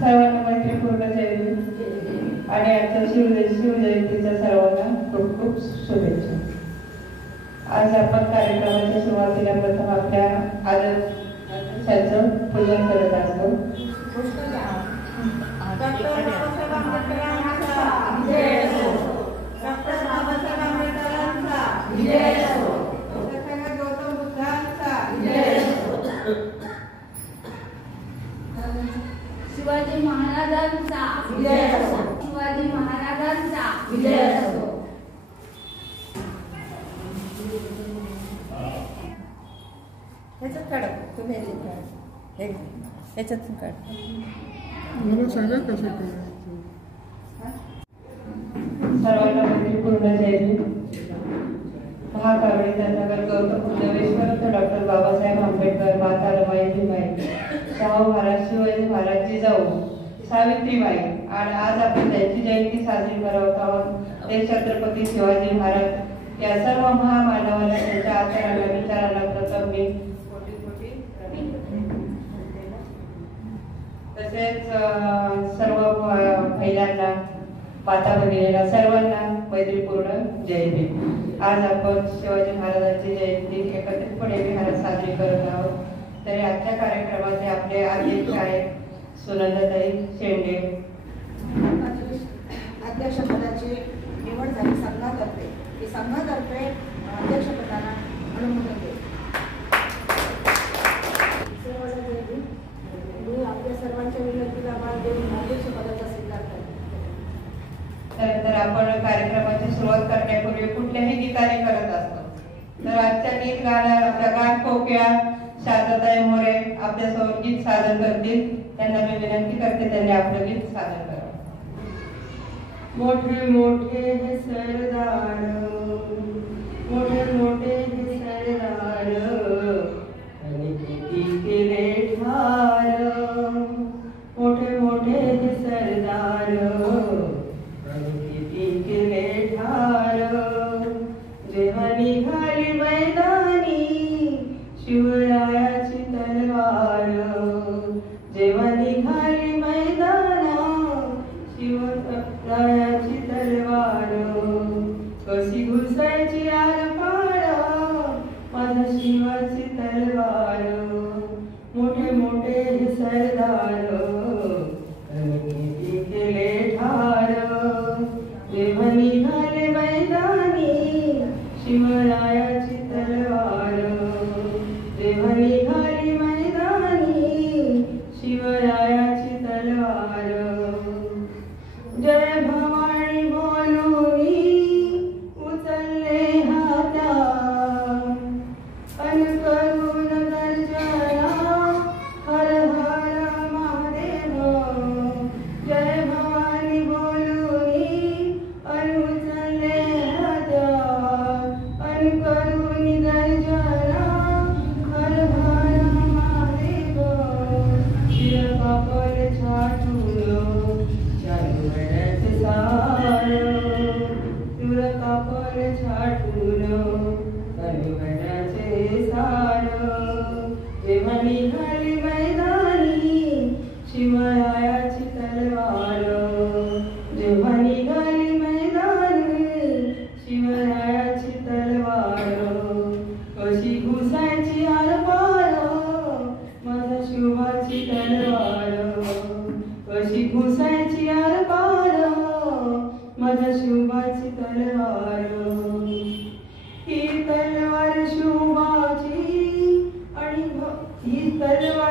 सर्वांना मैत्रीपूर्ण जयंती आणि आजच्या शिवजयंतीच्या सर्वांना खूप खूप शुभेच्छा. आज आपण कार्यक्रमाच्या सुरुवातीला प्रथम आपल्या आदर्शांचं पूजन करत असतो. शिवाजी महाराजांचा विजय असो. शिवाजी महाराजांचा विजय असो. ह्याच्यात काढा तुम्ही ह्याच्यातून काढ. मला सांगा कसं करायचं. सर्वांना मैत्रीपूर्ण जयंती. महाकावडी धर्मगर गौतम बुद्धेश्वर डॉक्टर बाबासाहेब आंबेडकर माता रमाई भीमाई शाहू महाराज शिवाजी महाराज जिजाऊ सावित्रीबाई आणि आज आपण त्यांची जयंती साजरी करत आहोत. ते छत्रपती शिवाजी महाराज या सर्व महामानवाला त्यांच्या आचाराला विचाराला प्रथम मी तसेच सर्व महिलांना माता भगिनीला सर्वांना मैत्रीपूर्ण जयंती. आज आपण शिवाजी महाराजांची जयंती एकत्रितपणे विहारात साजरी करत आहोत. तरी आजच्या कार्यक्रमाचे आपले अध्यक्ष आहेत सुनंदाताई शेंडे. अध्यक्षपदाची निवड झाली संघातर्फे. ही संघातर्फे अध्यक्षपदाला अनुमोदन देते. मी आपल्या सर्वांच्या विनंतीला मान देऊन अध्यक्षपदाचा स्वीकार करते. त्यानंतर आपण कार्यक्रमाची सुरुवात करण्यापूर्वी कुठल्याही गीताने करत असतो. तर आजच्या गीत गाण्याच्या गाठ कोकिळा शारदाताई मोरे आपल्यासमोर गीत सादर करतील. त्यांना मी विनंती करते त्यांनी आपलं गीत सादर करावं. मोठे मोठे हे सरदार मोठे मोठे हे सरदार आणि किती केले ठार. मोठे मोठे हे सरदार आणि किती केले ठार. जेव्हा निघाली मैदानी शिवरायाची तलवार. जेव्हा निघाली मैदानात शिवरायाची तलवार. कशी घुसायची आरपार माझ्या शिवाची तलवार. मोठे मोठे हे सरदार आणि किती केले ठार. जेव्हा निघाले मैदानी शिवरायाची तलवार. जेव्हा निघाली मैदानी शिवरायाची तलवार. जय भवानी बोलूनी उचलले हाता अन करून गर्जना हर हर महादेव. जय भवानी बोलूनी अन उचलले हाता अन करून गर्जना हर हर महादेव. शिर कापड छाटून चालवण्याचे सार. शिर कापड छाटून चालवण्याचे सार. जेव्हा निघाली मैदानी शिवरायाची तलवार. जेव्हा निघाली मैदानी शिवरायाची तलवार. कशी घुसायची आरपार माझ्या शिवाची तलवार. कशी घुसायची आरपार माझ्या शिवाची तलवार. ही तलवार शिवाची आणि ही तलवार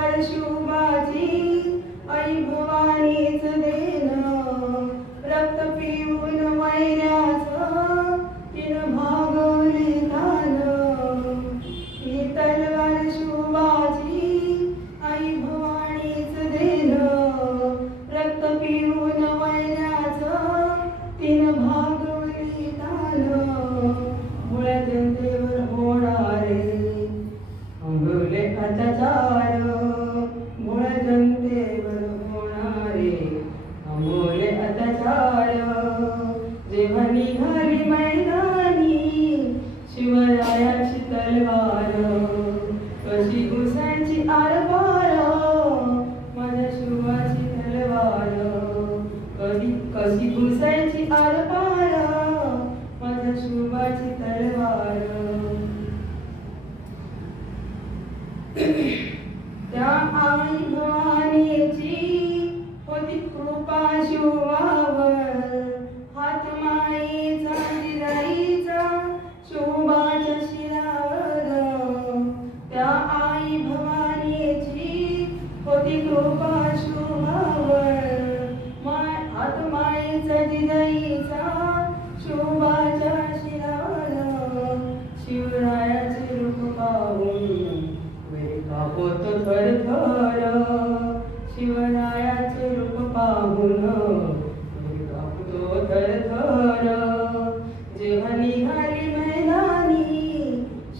निघाली मैदानी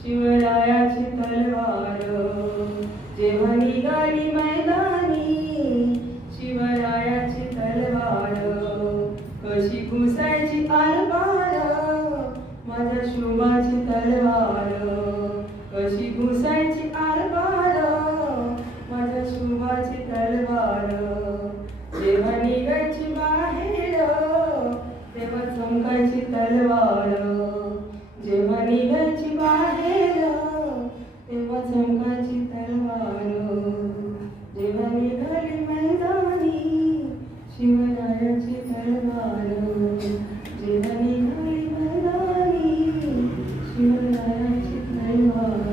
शिवरायाची तलवार जेव्हा निघाली मैदानी शिवरायाची तलवार कशी घुसायची आरपार माझ्या शुभाची तलवार कशी घुसायची आरपार माझ्या शुभाची तलवार जेव्हा निघायची बाहेर तेव्हा चमकायची तलवार जेव्हा निघायची बाहेर तेव्हा चमकायची तलवार जेव्हा निघाली मैदानी शिवरायाची तलवार जेव्हा निघाली मैदानी शिवरायाची तलवार.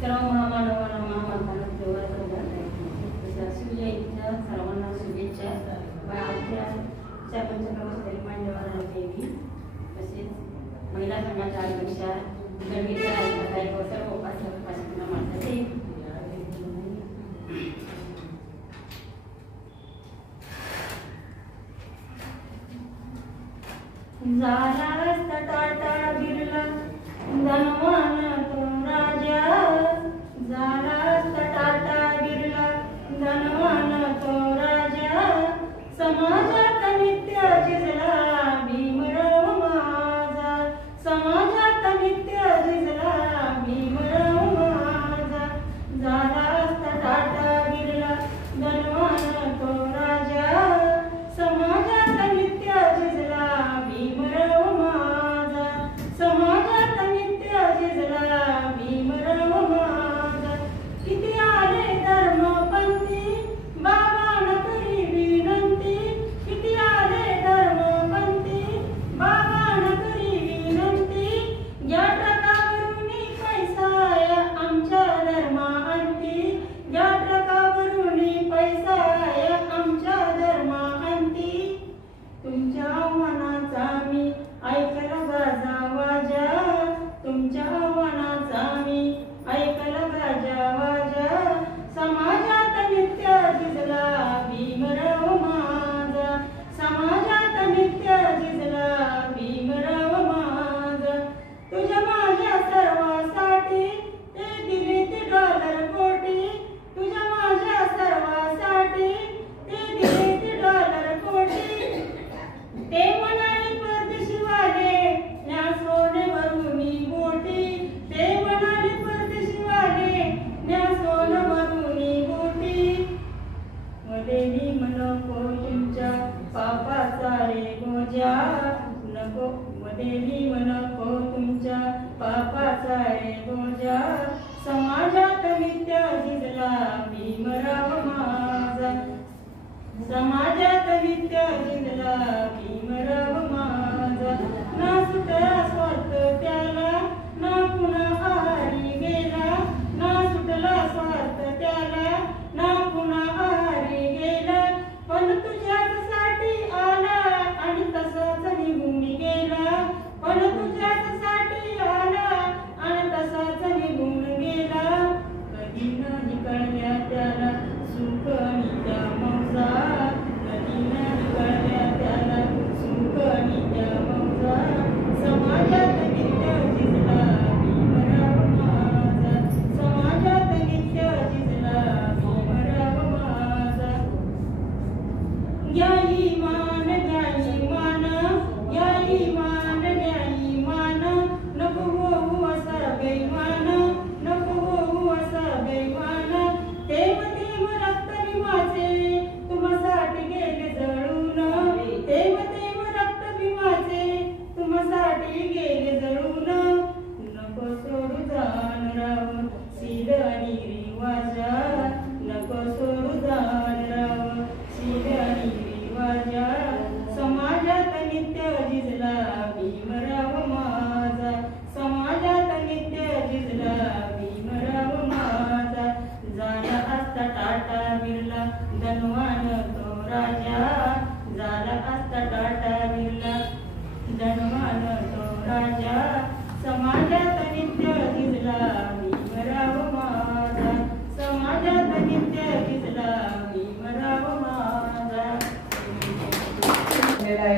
सर्व महामानवांना महामातांना देवाचा उद्धार तसं शिवजयंतीच्या सर्वांना शुभेच्छा व आमच्या पंचक्रमातील मान्यवरांना देवी तसेच महिला संघाच्या अध्यक्षा गणगीता व सर्व उपासकांना माझा देवी. झाला असता टाटा बिर्ला धनवान तो राजा झाला असता टाटा बिर्ला धनवान तो राजा समाजात नित्य झिजला भीमराव माझा समाजात नित्य झिजला भीमराव माझा झाला असता टाटा बिर्ला धनवान तो राजा समाजात नित्य झिजला भीमराव माझा समाजात नित्य झिजला भीमराव माझा. किती आले धर्मपंथी बाबांना करी विनंती किती आले धर्मपंथी बाबांना करी विनंती या ट्रकावरून पैसा या आमच्या धर्मांती या ट्रकावरून पैसा या आमच्या धर्मांती. तुमच्या आव्हानाचा मी ऐकला गाजा वाजा तुमच्या आव्हानाचा मी ऐकला गाजा वाजा समाजात नित्य झिजला भीमराव माझा समाजात नित्य झिजला भीमराव माझा. तुझ्या माझ्या सर्वासाठी ते दिले ते डॉलर कोटी तुझ्या माझ्या सर्वासाठी ते दिले ते डॉलर कोटी. ते म्हणाले परदेशीवाले न्या सोने भरूनी बोटी ते म्हणाले परदेशीवाले न्या सोनं भरूनी बोटी. मदेवी नको तुमच्या पापाचा रे गोजा नको मदेवी नको तुमच्या पापाचा रे गोजा समाजात नित्य झिजला भीमराव माझा समाजात नित्य झिजला भीमराव माझा. ना सुटला स्वार्थ त्याला ना पुन्हा आहारी गेला ना सुटला स्वार्थ त्याला ना पुन्हा आहारी गेला पण तुझ्यासाठी आला आणि तसाच निघून गेला पण तुझ्यासाठी आला आणि तसाच निघून गेला. कधी नाही कळल्या त्याला सुख आणि त्या मौजा कधी नाही कळल्या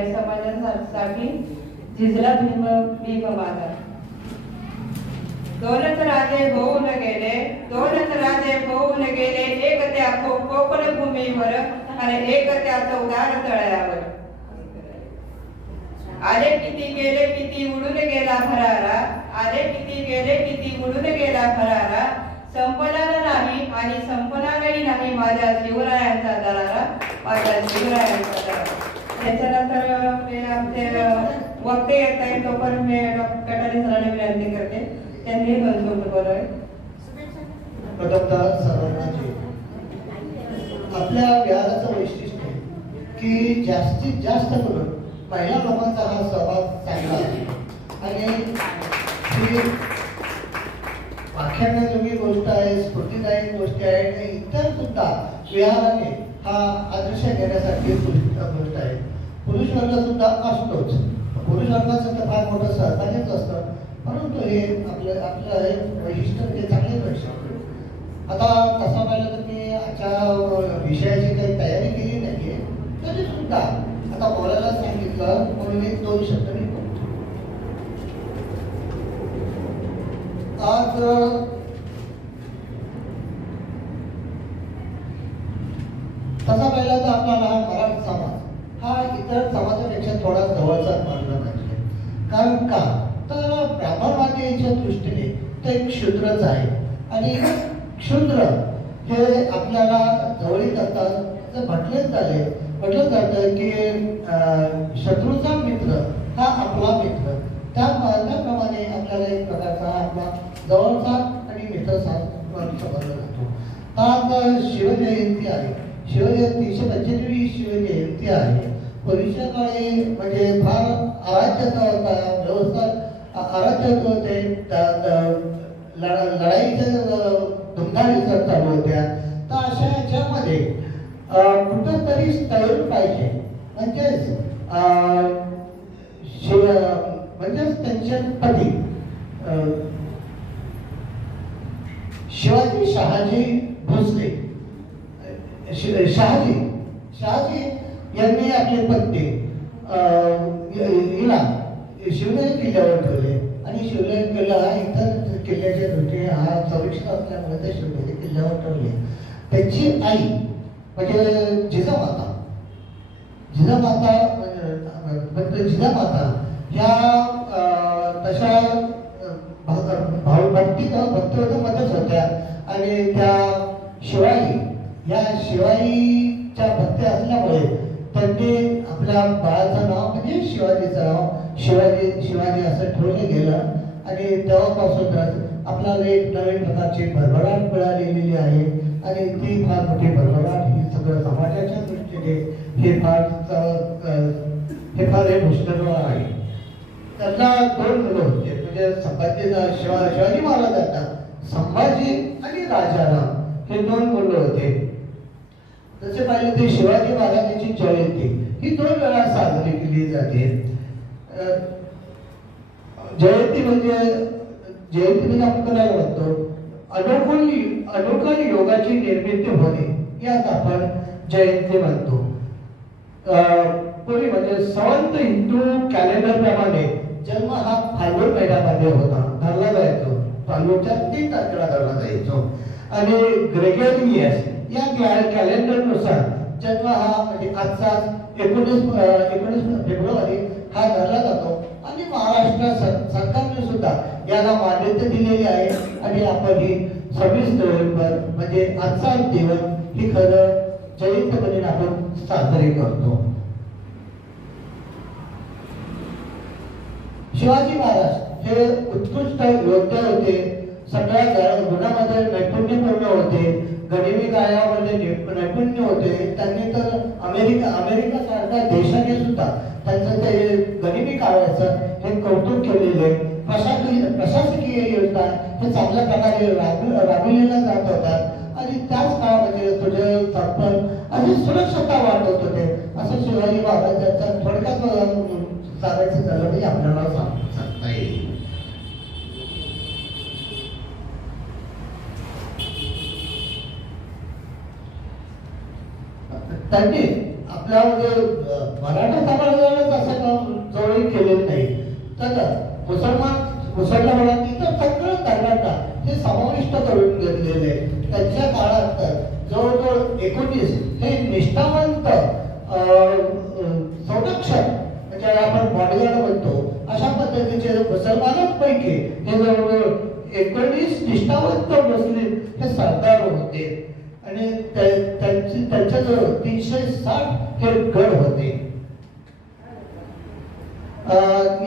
आणि समाजासाठी झिजला भीम माझा. दोनच राजे होऊन गेले, दोनच राजे होऊन गेले, एक त्या कोकण भूमीवर आणि एक त्या चौदार तळ्यावर. आले किती गेले किती उडून गेला भरारा, आले किती गेले किती उडून गेला भरारा. संपणार नाही आणि संपणारही नाही माझ्या शिवरायांचा दरारा, माझ्या शिवरायांचा दरारा. त्याच्यानंतर आमचे वक्ते येत आहेत तोपर्यंत मी डॉक्टर कटारे सरांना विनंती करते, त्यांनी दोन बोलावे. प्रथमतः सर्वांना आपल्या विहाराचं वैशिष्ट्य की जास्तीत जास्त करून महिला लोकांचा हा सहभाग चांगला आहे आणि ही आख्यानाजोगी गोष्ट आहे, स्फूर्तिदायक गोष्ट आहे आणि इतर सुद्धा विहाराने हा आदर्श घेण्यासाठी गोष्ट आहे. पुरुष वर्ग सुद्धा असतोच, पुरुष वर्गाचं तर फार मोठं सहकार्यच असतं, परंतु हे आपलं एक वैशिष्ट्य म्हणजे चांगले वैशिष्ट्य. आता तसा पाहिलं तर मी आजच्या विषयाची काही तयारी केली नाहीये, तरी सुद्धा आता बोलायला सांगितलं म्हणून एक दोन शब्द मी बोलतो. आज तसा पाहिला तर आपल्याला हा मराठी समाज हा इतर समाजापेक्षा थोडा जवळचा मानला पाहिजे. कारण का तर ब्राह्मणवादीच्या दृष्टीने तो एक शूद्रच आहे आणि शूद्र हे आपल्याला जवळीक असतात. म्हटलं जातं की शत्रूचा मित्र हा आपला मित्र, त्याप्रमाणे आपल्याला एक प्रकारचा आपला जवळचा आणि मित्र समजला जातो. आज शिवजयंती आहे, शिवजयंती 325वी शिवजयंती आहे. पूर्वीच्या काळी म्हणजे फार अराज्याचा होता, व्यवस्था अराज्यात होते, लढाईच्या धुमधामी चालू होत्या. तर अशा ह्याच्यामध्ये कुठंतरी स्थैर्य पाहिजे, म्हणजेच त्यांचे पती शिवाजी शहाजी भोसले शहाजी यांनी आपले पत्नी हिला शिवनेरी किल्ल्यावर ठेवले आणि शिवनेरी किल्ला हा इतर किल्ल्याच्या दृष्टीने हा संरक्षित असल्यामुळे ते शिवनेरी किल्ल्यावर ठेवले. त्यांची आई म्हणजे जिजामाता ह्या तशा भक्तिमतच होत्या आणि त्या शिवाईच्या भक्ती असल्यामुळे त्यांनी आपल्या बाळाचं नाव म्हणजे शिवाजीचं नाव शिवाजी असं ठेवलं गेलं आणि तेव्हापासूनच आपल्याला एक नवीन प्रकारची भरभराट मिळालेली आहे आणि ती फार मोठी भरभराट ही सगळं समाजाच्या दृष्टीने हे फार हे भूषण आहे. त्यांना दोन मुलं होते म्हणजे शिवाजी महाराजांना संभाजी आणि राजाराम हे दोन मुलं होते. तसे पाहिले ते शिवाजी महाराजांची जयंती ही 2 वेळा साजरी केली जाते. जयंती म्हणजे आपण करायला म्हणतो अनुकूल योगाची निर्मिती होणे यात आपण जयंती म्हणतो. पूर्वी म्हणजे संवत हिंदू कॅलेंडर प्रमाणे जन्म हा फाल्गुन महिन्यामध्ये होता, धरला जायचो, फाल्गुनच्या 3 तारखेला धरला जायचो आणि ग्रेगोरियस या कॅलेंडरनुसार जन्म हा म्हणजे आजचा 19 फेब्रुवारी हा धरला जातो आणि महाराष्ट्र सरकारने सुद्धा याला मान्यता दिलेली आहे आणि आपण ही 26 नोव्हेंबर म्हणजे आजचा दिवस ही खरं जयंती म्हणून आपण साजरी करतो. शिवाजी महाराज हे उत्कृष्ट योद्धे होते, सगळ्या गुणामध्ये नैपुण्यपूर्ण होते, गनिमी गायनामध्ये नैपुण्य होते. त्यांनी तर अमेरिका सारख्या देशाने सुद्धा त्यांचं ते गनिमी काढायचं हे कौतुक केलेले. प्रशासकीय योजना हे चांगल्या प्रकारे राबविलेल्या जात होत्या आणि त्याच काळामध्ये तुझे सरपंच आणि सुरक्षता वाढवत होते. असं शिवाजी महाराजांचा थोडक्यात सांगायचं झालं म्हणजे आपल्याला सांगता येईल. त्यांनी आपल्यामध्ये मराठा समाजालाच असं काम जवळ केलेलं नाही, तर मुसलमान म्हणा इतर सगळ्या धर्मांना हे समाविष्ट करून घेतलेले आहे. त्यांच्या काळात तर जवळजवळ 19 हे निष्ठावंत संरक्षक म्हणजे आपण बॉडीगार्ड म्हणतो अशा पद्धतीचे मुसलमानच पैकी हे जवळजवळ 19 निष्ठावंत मुस्लिम हे सरदार होते आणि त्यांच्याजवळ 360 हे गड होते.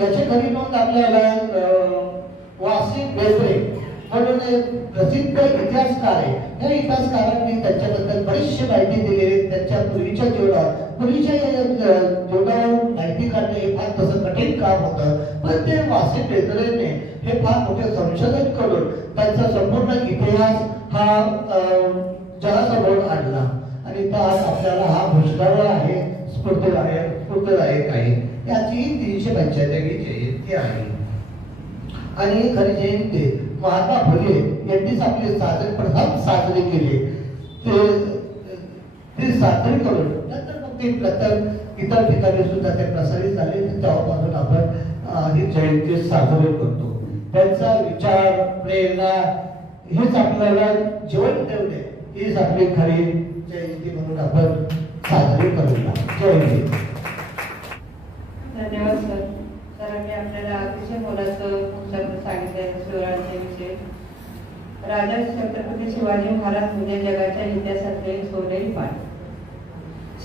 याची खरी नोंद आपल्याला वासिम बेंद्रे म्हणून एक प्रसिद्ध इतिहासकार आहे. या इतिहासकारांनी त्यांच्याबद्दल बरीचशी माहिती दिली. त्यांच्या पूर्वीच्या जीवनावर माहिती काढणे हे फार तसं कठीण काम होतं, पण ते वासिम बेंद्रेने हे फार मोठे संशोधन करून त्यांचा संपूर्ण इतिहास हा जगासमोर आणला आणि तो आज आपल्याला हा भूषणावर आहे, स्फूर्तिदायक आहे. याची 375वी जयंती आहे आणि खरी जयंती महात्मा फुले यांनीच आपली प्रथम साजरी केली. ते साजरी करून नंतर मग ते इतर ठिकाणी सुद्धा ते प्रसारित झाले. तेव्हापासून आपण ही जयंती साजरी करतो. त्यांचा विचार, प्रेरणा हेच आपल्याला जीवन ठेवले, हीच आपली खरी जयंती म्हणून आपण साजरी करूया. जयंती. धन्यवाद सर. सरांनी आपल्याला अतिशय मोलाचं शब्द सांगितले शिवरायांच्या विषयी. राजा छत्रपती शिवाजी महाराज म्हणजे जगाच्या इतिहासातले सोनेरी पाठ.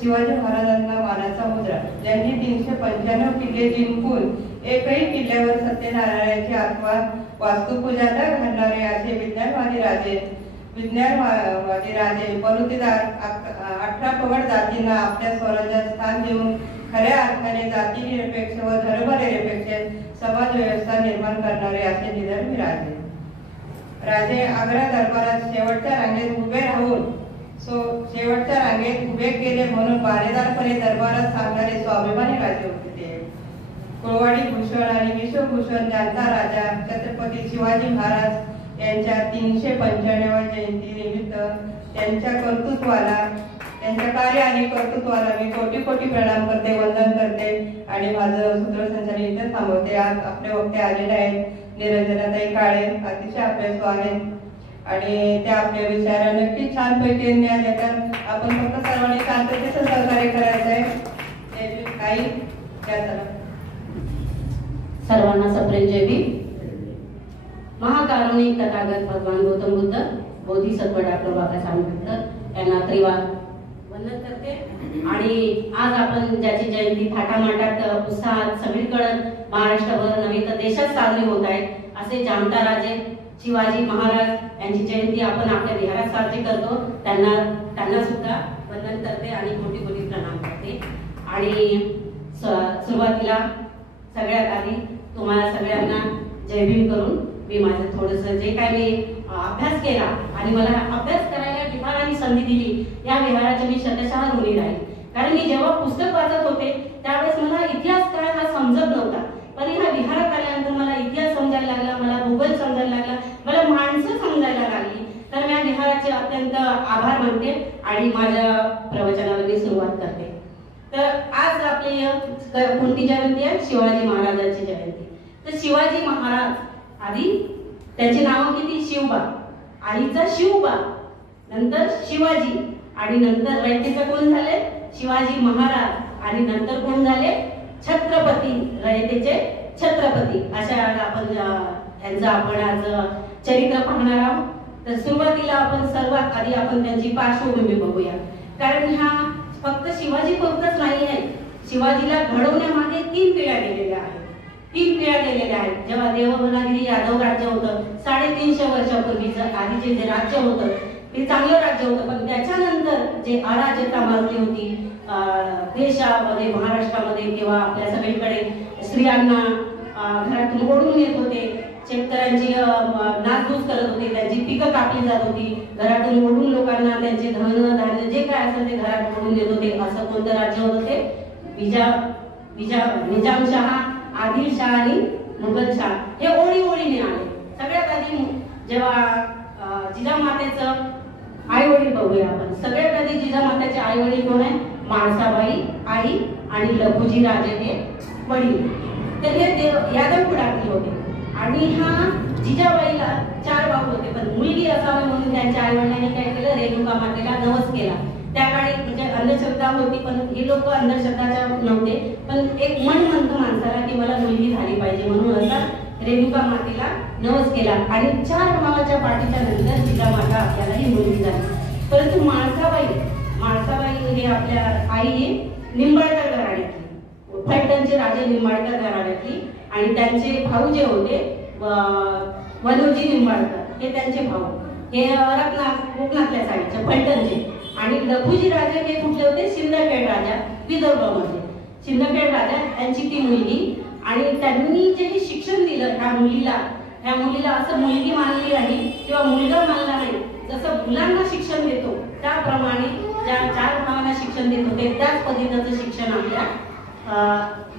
शिवाजी महाराजांना मानाचा मुद्रा, ज्यांनी 395 किल्ले जिंकून एकही किल्ल्यावर सत्यनारायणाची आत्मा वास्तुपूजा न घालणारे असे विज्ञानवादी राजे बलुतेदार 18 पगड जातींना आपल्या स्वराज्यात स्थान देऊन खऱ्या अर्थाने जातीनिरपेक्ष व धर्मनिरपेक्ष समाज व्यवस्था निर्माण करणारे असे निधर्मी राजे आग्रा दरबारात शेवटच्या रांगेत उभे केले म्हणून बारेदारपणे दरबारात सांगणारे स्वाभिमानी राजे होते ते. कुळवाडी भूषण आणि विश्वभूषण ज्यांचा राजा छत्रपती शिवाजी महाराज यांच्या 395व्या जयंती निमित्त त्यांच्या कार्य आणि कर्तृत्वाला मी कोटी कोटी प्रणाम करते, वंदन करते आणि माझं सूत्रसंचालन इथे थांबवते. आज आपले वक्ते आलेले आहेत निरंजनाताई काळे, अतिशय अभ्यासू आहेत आणि त्या आपल्या विचारांना नक्की छानपैकी ज्ञान देतात. आपण फक्त सर्वांनी शांततेचं सहकार्य करायचं आहे. काही सर्वांना सप्रेम जय भीम. महाकारुणिक तथागत भगवान गौतम बुद्ध, बोधिसत्व डॉक्टर बाबासाहेब आंबेडकर यांना त्रिवार वंदन करते. आणि आज आपण ज्याची जयंती थाटामाटात उत्साहात सगळीकडे महाराष्ट्रभर नव्हे तर देशात साजरी होत आहे असे जामता राजे शिवाजी महाराज यांची जयंती आपण आपल्या विहारात साजरी करतो. त्यांना सुद्धा वंदन करते आणि कोटी कोटी प्रणाम करते. आणि सुरुवातीला सगळ्यात आधी तुम्हाला सगळ्यांना जय भीम करून मी माझं थोडंसं जे काय मी अभ्यास केला आणि मला अभ्यास करायला विहाराने संधी दिली, या विहाराचे मी शतशः ऋणी राहील. कारण मी जेव्हा पुस्तक वाचत होते त्यावेळेस मला इतिहास काय हा समजत नव्हता, पण ह्या विहारात आल्यानंतर मला इतिहास समजायला लागला, मला भूगोल समजायला लागला, मला माणसं समजायला लागली. तर मी या विहाराचे अत्यंत आभार मानते आणि माझ्या प्रवचनाला मी सुरुवात करते. तर आज आपली कोणती जयंती आहे? शिवाजी महाराजांची जयंती. तर शिवाजी महाराज आधी त्याचे नाव किती? शिवबा, आईचा शिवबा, नंतर शिवाजी आणि नंतर रयतेचे कोण झाले? शिवाजी महाराज आणि नंतर कोण झाले? छत्रपती, रयतेचे छत्रपती. अशा आपण आज चरित्र पाहणार आहोत. तर सुरुवातीला आपण सर्वात आधी आपण त्यांची पार्श्वभूमी बघूया. कारण ह्या फक्त शिवाजी पुरतच नाही आहे, शिवाजीला घडवण्यामागे 3 पिढ्या गेलेल्या आहेत. 3 पिढ्या गेलेल्या आहेत. जेव्हा देवबनागिरी यादव राज्य होतं 350 वर्षापूर्वीचं आधीचे जे राज्य होतं ते चांगलं राज्य होतं, पण त्याच्यानंतर जे अराजकता माजली होती देशामध्ये, महाराष्ट्रामध्ये, तेव्हा आपल्या सगळीकडे स्त्रियांना घरातून ओढून येत होते, शेतकऱ्यांची नासधूस करत होते, त्यांची पिकं कापली जात होती, घरातून ओढून लोकांना त्यांचे धन धान्य जे काय असेल ते घरात ओढून देत होते. असं कोणतं राज्य होतं ते? निजामशहा, आदिलशाह आणि मुघलशाह हे ओळीने आले. सगळ्यात आधी जेव्हा जिजामातेचं आई वडील बघूया आपण. सगळ्यात आधी जिजामातेचे आई वडील कोण आहे? म्हाळसाबाई आई आणि लखुजी राजे हे वडील. तर हे यादव कुळातील होते. आणि हा जिजाबाईला 4 भाऊ होते, पण मुलगी असावी म्हणून त्यांच्या आई वडिलांनी काय केलं, रेणुका मातेला नवस केला. त्या काळी म्हणजे अंधश्रद्धा होती, पण हे लोक अंधश्रद्धाच्या नव्हते, पण एक मन म्हणतो माणसाला की मला मुलगी झाली पाहिजे, म्हणून असा रेणुका मातेला नवस केला. आणि 4 भावाच्या पाठीच्या नंतर जिजामाता आपल्याला ही मुलगी झाली. परंतु माळसाबाई हे आपल्या आई निंबाळकर घराण्यातली, फलटणचे राजे निंबाळकर घराण्यातली, आणि त्यांचे भाऊ जे होते वनोजी निंबाळकर हे त्यांचे भाऊ, हे कोकणातल्या साईडचे फलटणचे. आणि लखुजी राजे हे कुठले होते, सिंदखेड राजा, विदर्भामध्ये सिंदखेड राजा यांची ती मुलगी. आणि त्यांनी जे शिक्षण दिलं ह्या मुलीला असं मुलगी मानली नाही किंवा मुलगा मानला नाही. जसं मुलांना शिक्षण देतो त्याप्रमाणे ज्या 4 भावांना शिक्षण देत होते त्याच पद्धतीचं शिक्षण आपल्या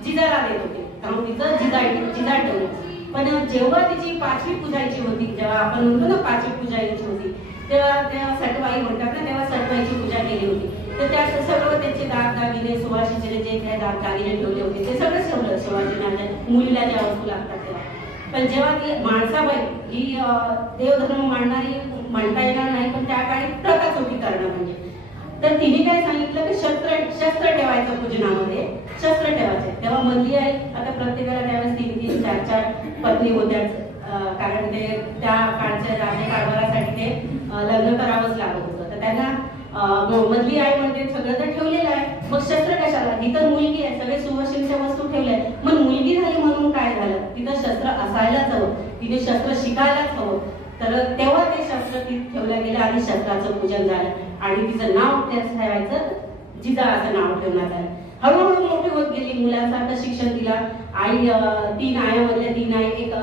जिजाला देत होते, कारण तिचं जिजा ठेवलं. पण जेव्हा तिची 5वी पूजायची होती, जेव्हा आपण म्हणतो ना 5वी पूजायची होती, तेव्हा सटवाई म्हणतात ना, तेव्हा सटवाईची पूजा केली होती. तर त्या सगळं त्याचे दागिने सुवासिनीचे जे काही दागिने ठेवले होते ते सगळं ठेवलं सुवासिनीच्या मुलीला ज्या वस्तू लागतात तेव्हा. पण जेव्हा ती माणसाबाई ही देवधर्म मांडणारी म्हणता येणार नाही, पण त्या काळी प्रथाच होती करणं म्हणजे. तर तिने काय सांगितलं की शस्त्र ठेवायचं पूजनामध्ये, शस्त्र ठेवायचे. तेव्हा मधली आई, आता प्रत्येकाला त्यावेळेस 3-3, 4-4 पत्नी होत्याच, कारण ते त्या काळच्या राज्यकारभारासाठी ते लग्न करावंच लागत होतं. तर त्यांना मधली आई म्हणते सगळं तर ठेवलेलं आहे, मग शस्त्र कशाला, ही तर मुलगी आहे, सगळे सुवासिनीच्या वस्तू ठेवल्या, मग मुलगी झाली म्हणून काय झालं, तिथं शस्त्र असायलाच हवं, तिने शस्त्र शिकायलाच हवं. तर तेव्हा ते शस्त्र तिथे ठेवलं गेलं आणि शस्त्राचं पूजन झालं. आणि तिचं नाव ठेवायचं जिजा असं नाव ठेवण्यात आलं. हळूहळू मोठी होत गेली, मुलांसारखं शिक्षण तिला. आई 3 आयामधल्या 3 आई एक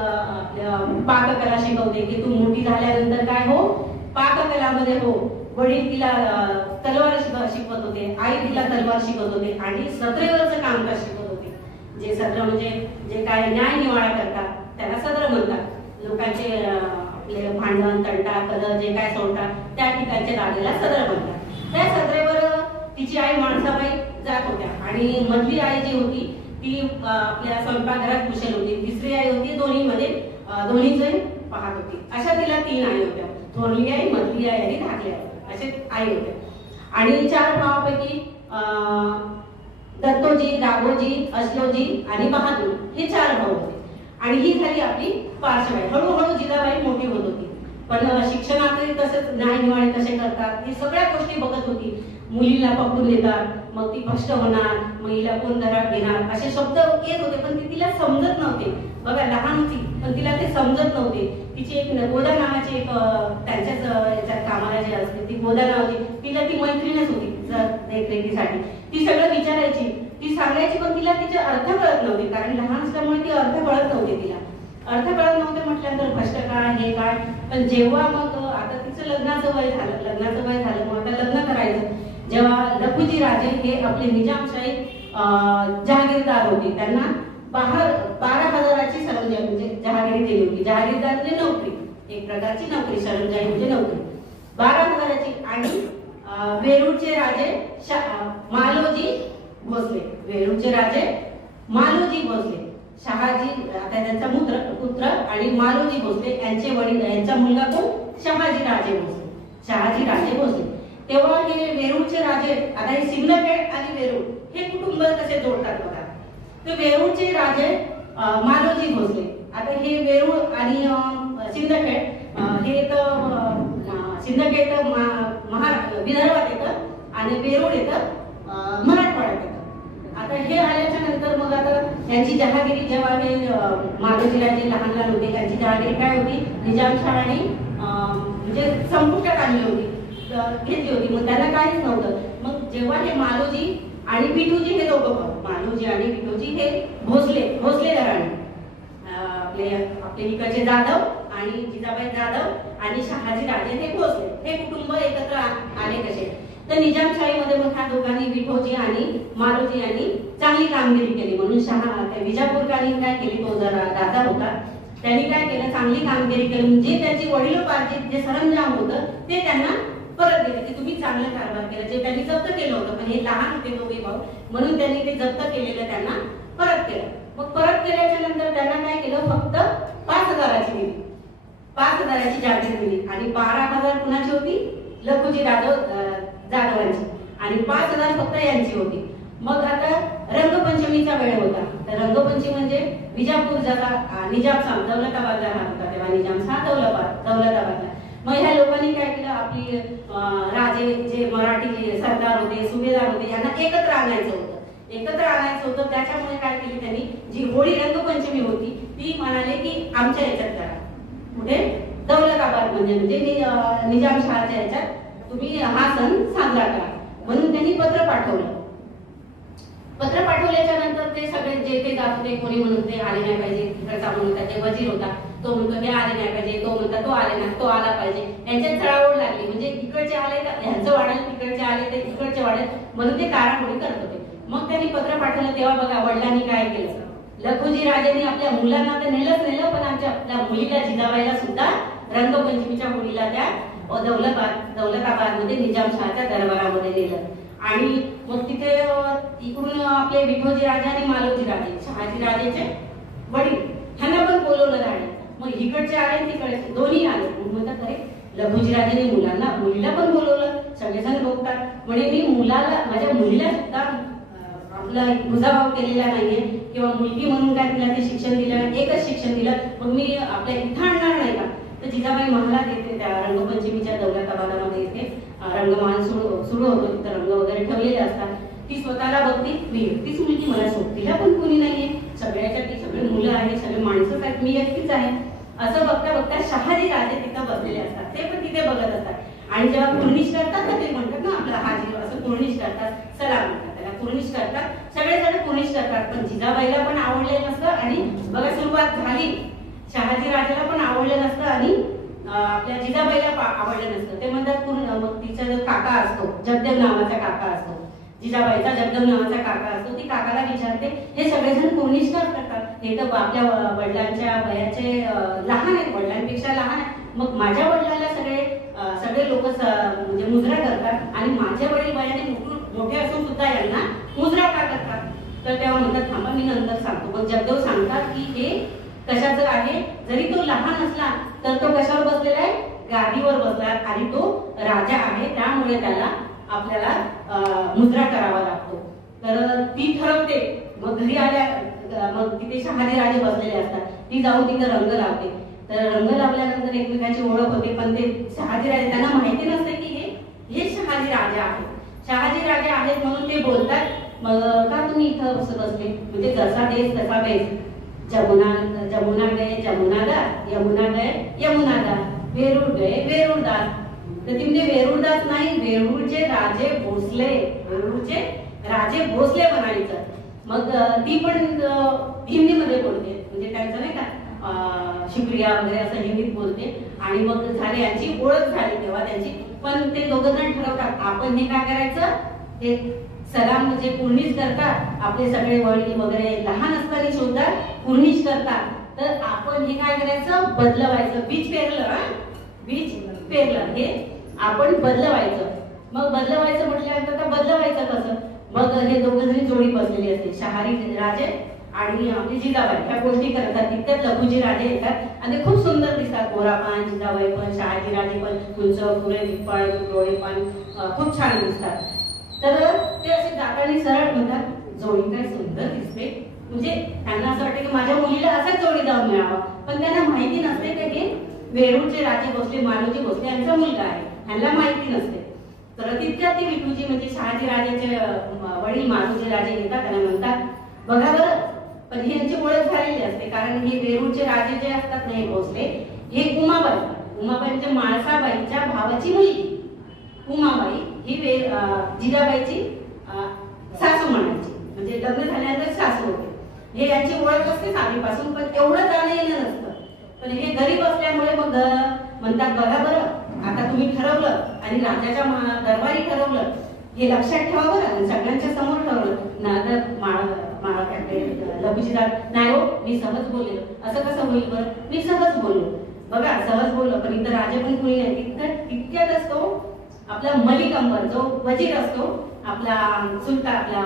पाककला शिकवते की तू मोठी झाल्यानंतर काय हो, पाककलामध्ये हो. वडील तिला तलवार शिकवत होते, आई तिला तलवार शिकवत होते, आणि सत्रेवरचं कामकाज शिकवत होते. जे सत्र म्हणजे जे काय न्याय निवाडा करतात त्याला सत्र म्हणतात. लोकांचे आपले भांडण तंटा कलह जे काय सोडतात त्या ठिकाणचे राजाला सदर म्हणतात. त्या सत्रेवर तिची आई माणसाबाई जात होत्या. आणि मधली आई जी होती ती आपल्या स्वयंपाकघरात कुशल होती. तिसरी आई होती दोन्ही जण पाहत होती. अशा तिला 3 आई होत्या, थोरली आई, मधली आई आणि धाकली आई, असे आई होते. आणि 4 भावापैकी दत्तोजी, दागोजी, असलोजी आणि बहादूर हे 4 भाऊ होते. आणि ही झाली आपली पार्श्वबाई. हळूहळू जिजाबाई मोठी होत होती, पण शिक्षणातही तसंच न्यायनिवाडे कसे करतात ही सगळ्या गोष्टी बघत होती. मुलीला पकडून देतात, मग ती भ्रष्ट होणार, मग हिला कोण घरात घेणार, असे शब्द येत होते, पण ती तिला समजत नव्हते. बघा लहान होती पण तिला ते समजत नव्हते. तिची एक गोदा नावाची एक त्यांच्याच याच्यात कामाला जी असते ती गोदा नावाची, तिला ती मैत्रीणच होती देखरेखीसाठी. ती सगळं विचारायची, ती सांगायची, पण तिला तिचे अर्थ कळत नव्हते, कारण लहान असल्यामुळे ती अर्थ कळत नव्हते. तिला अर्थ कळत नव्हते म्हटल्यानंतर भ्रष्ट काय हे काय. पण जेव्हा मग आता तिचं लग्नाचं वय झालं मग आता लग्न करायचं. जेव्हा लखुजी राजे हे आपले निजामशाही जहागीरदार होते, त्यांना 12,000ची सरंजाई म्हणजे जहागिरी दिली होती. जहागीरदार म्हणजे नोकरी, एक प्रकारची नोकरी, सरंजाई म्हणजे नोकरी 12,000ची. आणि वेरूळचे राजे मालोजी भोसले, शहाजी आता त्यांचा पुत्र आणि मालोजी भोसले यांचे वडील, यांचा मुलगा कोण, शहाजी राजे भोसले. तेव्हा हे वेरूळचे राजे, आता हे सिंदखेड आणि वेरूळ हे कुटुंब कसे जोडतात बघा. तर वेरूळचे राजे मालोजी भोसले, आता हे वेरूळ आणि सिंदखेड हे तर सिंदखेड विदर्भात येतं आणि वेरूळ येतं मराठवाड्यात येतं. आता हे आल्याच्या नंतर मग आता यांची जहागिरी, जेव्हा हे मालोजी राजे लहान होते त्यांची जहागिरी काय होती, निजामशाही म्हणजे संपुष्टात आणली होती, घेतली होती. मग त्यांना काहीच नव्हतं. मग जेव्हा हे मालोजी आणि विठूजी हे दोघं पण, मालोजी आणि विठूजी हे भोसले घराणे, आपले इकडचे जाधव आणि जिजाबाई जाधव आणि शहाजी राजे हे भोसले, हे कुटुंब एकत्र आले कसे. तर निजामशाहीमध्ये मग ह्या दोघांनी, विठोजी आणि मालोजी यांनी चांगली कामगिरी केली. म्हणून विजापूरकरांनी काय केली, तो जरा राजा होता, त्यांनी काय केलं, चांगली कामगिरी केली. म्हणजे त्याची वडिलोपार्जित जे सरंजाम होतं ते त्यांना परत दिले की तुम्ही चांगलं कारभार केलं. जे त्यांनी जप्त केलं होतं, पण हे लहान होते दोघे भाऊ म्हणून त्यांनी ते जप्त केलेलं त्यांना परत केलं. मग परत केल्याच्या नंतर त्यांना काय केलं, फक्त 5,000ची दिली, 5,000ची जागीर दिली आणि 12,000 कुणाची होती, लखुजी जाधवांची आणि 5,000 फक्त यांची होती. मग आता रंगपंचमीचा वेळ होता. तर रंगपंचमी म्हणजे विजापूर जसा निजाम दौलताबादला राहत होता तेव्हा निजाम दौलताबादला. मग ह्या लोकांनी काय केलं, आपली राजे जे मराठी सरदार होते, सुभेदार होते, यांना एकत्र आणायचं होतं. त्याच्यामुळे काय केली त्यांनी, जी होळी रंगपंचमी होती ती म्हणाले की आमच्या याच्यात करा, कुठे दौलताबाद म्हणजे निजामशहाच्या याच्यात तुम्ही हा सण साजरा करा. म्हणून त्यांनी पत्र पाठवलं. पत्र पाठवल्याच्या नंतर ते सगळे जे ते जात होते, कोणी म्हणून ते आले नाही पाहिजे, तिकडचा म्हणून ते वजीर होता तो म्हणतो ते आले नाही पाहिजे, तो म्हणता तो आले नाही, तो आला पाहिजे. यांच्यात चळाओढ लागली, म्हणजे इकडचे आले तर ह्यांचं वाढेल, तिकडचे आले तर तिकडचे वाढेल, म्हणून ते कारामोडी करत होते. मग त्यांनी पत्र पाठवलं तेव्हा बघा वडिलांनी काय केलं, लखुजी राजांनी आपल्या मुलांना तर नेलं, पण आपल्या मुलीला जिजाबाईला सुद्धा रंगपंचमीच्या होळीला त्या दौलताबाद मध्ये निजामशहाच्या दरबारामध्ये नेलं. आणि मग तिथे इकडून आपले विठोजी राजे आणि मालोजी राजे, शहाजी राजेचे वडील, ह्यांना पण बोलवलं राहिले. मग इकडचे आले तिकडचे दोन्ही आले. म्हणतात अरे लखुजी राजांनी मुलीला पण बोलवलं, सगळेजण बघतात म्हणे मी माझ्या मुलीला सुद्धा आपला भुजाभाव केलेला नाहीये किंवा मुलगी म्हणून काय तिला ते शिक्षण दिलं नाही, एकच शिक्षण दिलं, मग मी आपल्या इथं आणणार नाही का. तर जिजाबाई महालात येते, त्या रंगपंचमीच्या दौलताबादामध्ये येते, रंगमान सुरू होतो, तिथं रंग वगैरे ठेवलेले असतात. ती स्वतःला बघते, मी एकटीच मुलगी, मला सोबतीला पण कोणी नाहीये, सगळ्याच्या ती सगळी मुलं आहेत, सगळे माणसंच आहेत, मी एकटीच आहे. असं बघता शहाजी राजे तिथं बसलेले असतात, ते पण तिथे बघत असतात. आणि जेव्हा कुर्निश करतात ना, ते म्हणतात ना आपला हाजी असं कुर्निश करतात, सलाम म्हणतात त्याला, कुर्निश करतात, सगळेजण कुर्निश करतात. पण जिजाबाईला पण आवडलेलं नसतं आणि बघा सुरुवात झाली, शहाजी राजाला पण आवडलं नसतं आणि आपल्या जिजाबाईला आवडलं नसतं. ते म्हणतात मग तिचा जो काका असतो, जगदेव नावाचा काका असतो, जिजाबाईचा जगदेव नावाचा काका असतो, ती काकाला विचारते, हे सगळेजण कुर्निश करतात, हे तर आपल्या वडिलांच्या वयाचे लहान आहेत, वडिलांपेक्षा लहान आहे, मग माझ्या वडिलांना सगळे लोक म्हणजे मुजरा करतात आणि माझे वडील वयाने मोठे असून सुद्धा यांना मुजरा का करतात. तर तेव्हा म्हणतात थांबा मी नंतर सांगतो. पण जगदेव सांगतात की हे कशाचं आहे, जरी तो लहान असला तर तो कशावर बसलेला आहे, गादीवर बसला आणि तो राजा आहे, त्यामुळे त्याला आपल्याला मुजरा करावा लागतो. तर ती ठरवते. मग घरी आल्या मग तिथे शहाजी राजे बसलेले असतात, ती जाऊन तिथे रंग लावते. तर रंग लावल्यानंतर एकमेकांची ओळख होते, पण ते शहाजी राजे त्यांना माहिती नसते की हे शहाजी राजे आहेत, शहाजी राजे आहेत म्हणून ते बोलतात. मग का तुम्ही इथं बसले, म्हणजे जसा देश तसा बेस, जमुना गए जमुनादार, यमुना गए यमुनादार, वेरूळ गए वेरूळदार. तर ती म्हणजे वेरूळदास नाही, वेरूळचे राजे भोसले, वेरूळचे राजे भोसले म्हणायचं. मग ती पण हिंदीमध्ये बोलते, म्हणजे त्यांचं नाही का शुक्रिया वगैरे असं हिंदीत बोलते. आणि मग झाली यांची ओळख झाली तेव्हा त्यांची. पण ते दोघं जण ठरवतात आपण हे काय करायचं, ते सलाम म्हणजे कुर्निश करतात, आपले सगळे वडील वगैरे लहान असताना सुद्धा कुर्निश करतात. तर आपण हे काय करायचं, बदलवायचं. बीज पेरलं हे आपण बदलवायचं. मग बदलवायचं म्हटल्यानंतर बदलवायचं कसं, मग हे दोघं जणी जोडी बसलेली असते, शहाजी राजे आणि आपली जिजाबाई, ह्या गोष्टी करतात. तितक्यात लखुजी राजे येतात आणि ते खूप सुंदर दिसतात, गोरापान, जिजाबाई पण, शहाजी राजे पण, उंच पुरे पान, डोळे पण खूप छान दिसतात. तर ते असे जाताना सरळ म्हणतात जोडी काय सुंदर दिसते, म्हणजे त्यांना असं वाटतं की माझ्या मुलीला असाच जोडी जाऊन मिळावा. पण त्यांना माहिती नसते की हे वेरूळचे राजे भोसले, मालोजी भोसले यांचा मुलगा आहे, ह्यांना माहिती नसते. तर तितक्यात ते विठूजी म्हणजे शहाजी राजाचे वडील मालोजी राजे येतात, त्यांना म्हणतात बघा बरं. पण ही यांची ओळख झालेली असते, कारण हे वेरूळचे राजे जे असतात ना हे भोसले, हे उमाबाई म्हणजे माळसाबाईच्या भावाची मुलगी उमाबाई ही जिजाबाईची सासू म्हणायची, म्हणजे लग्न झाल्यानंतर सासू होते. हे यांची ओळख असते आधीपासून, पण एवढं जाणं येणं नसतं. पण हे गरीब असल्यामुळे मग म्हणतात बघा बरं आता तुम्ही ठरवलं आणि राजाच्या दरबारी ठरवलं, हे लक्षात ठेवा बरं, सगळ्यांच्या समोर ठरवलं ना. तर लखुजी नाही हो मी सहज बोललेलो, असं कसं होईल बरं, मी सहज बोललो, बघा सहज बोललो. पण इथं राजा पण कोणी नाही. तितक्यात असतो आपला मलिक अंबर जो वजीर असतो, आपला सुलतान आपला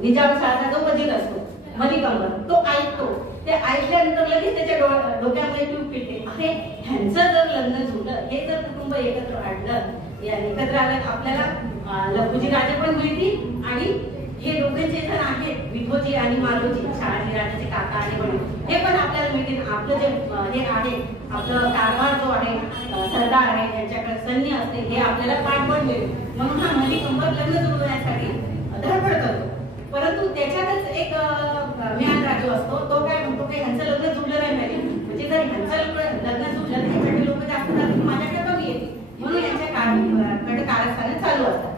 निजामशाहचा जो वजीर असतो मलिक अंबर, तो ऐकतो. ते ऐकल्यानंतर लगेच त्याच्या डोक्यामध्ये ट्यूब पिटते, अरे ह्यांचं जर लग्न जुळलं, हे जर कुटुंब एकत्र वाढलं, एकत्र आलं, आपल्याला लखुजी राजे पण मिळतील आणि हे दोघे जे जण आहेत विठोजी आणि मालोजी, शहाजी राजाचे काका आणि बहीण, हे पण आपल्याला मिळतील. आपलं जे हे आहे, आपलं कारभार जो आहे, सरदार आहे, यांच्याकडे सैन्य असते, हे आपल्याला पाठबळ मिळेल. म्हणून हा मलिक अंबर लग्न जुळवण्यासाठी धडपड करतो. परंतु त्याच्यातच एक म्यान राजू असतो, तो काय म्हणतो की ह्यांचं लग्न जुळलं नाही पाहिजे, म्हणजे जर ह्यांचं लग्न जुळलं त्याच्यासाठी लोक जास्त जातील, माझ्याकडे कमी येतील, म्हणून यांच्याकडे कारस्थानं चालू असतात.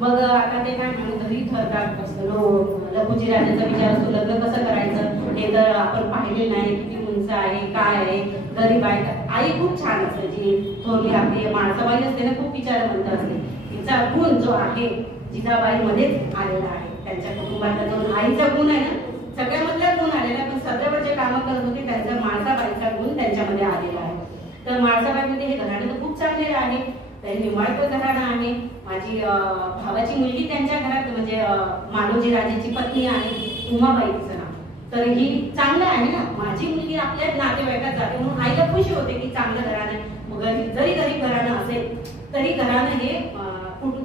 मग आता ते काय म्हणून घरी ठरतात असतो, लखुजी राजाचा विचार असतो लग्न कसं करायचं, हे तर आपण पाहिले नाही, किती उंच आहे, काय आहे, गरीब आहे. आई खूप छान असते, जी थोरली आपली माणसाबाई असते ना, खूप विचारवंत असते. तिचा गुण जो आहे जिजाबाई मध्येच आलेला आहे, त्यांच्या कुटुंबातला जो आईचा गुण आहे ना, सगळ्यामधला गुण आलेला, पण सगळ्यावर जे कामं करत होते त्यांचा माणसाबाईचा गुण त्यांच्यामध्ये आलेला आहे. तर माणसाबाईमध्ये हे घराणं तर खूप चांगले आहे, निंबाळकर घराणं आहे. माझी भावाची मुलगी त्यांच्या घरात, म्हणजे मालोजी राजेची पत्नी आहे उमाबाई तिचं नाव, तर ही चांगलं आहे ना, माझी मुलगी आपल्या नातेवाईकात जाते, म्हणून आईला खुशी होते की चांगलं घराणं. मग जरी गरीब घराणं असेल तरी घराणं हे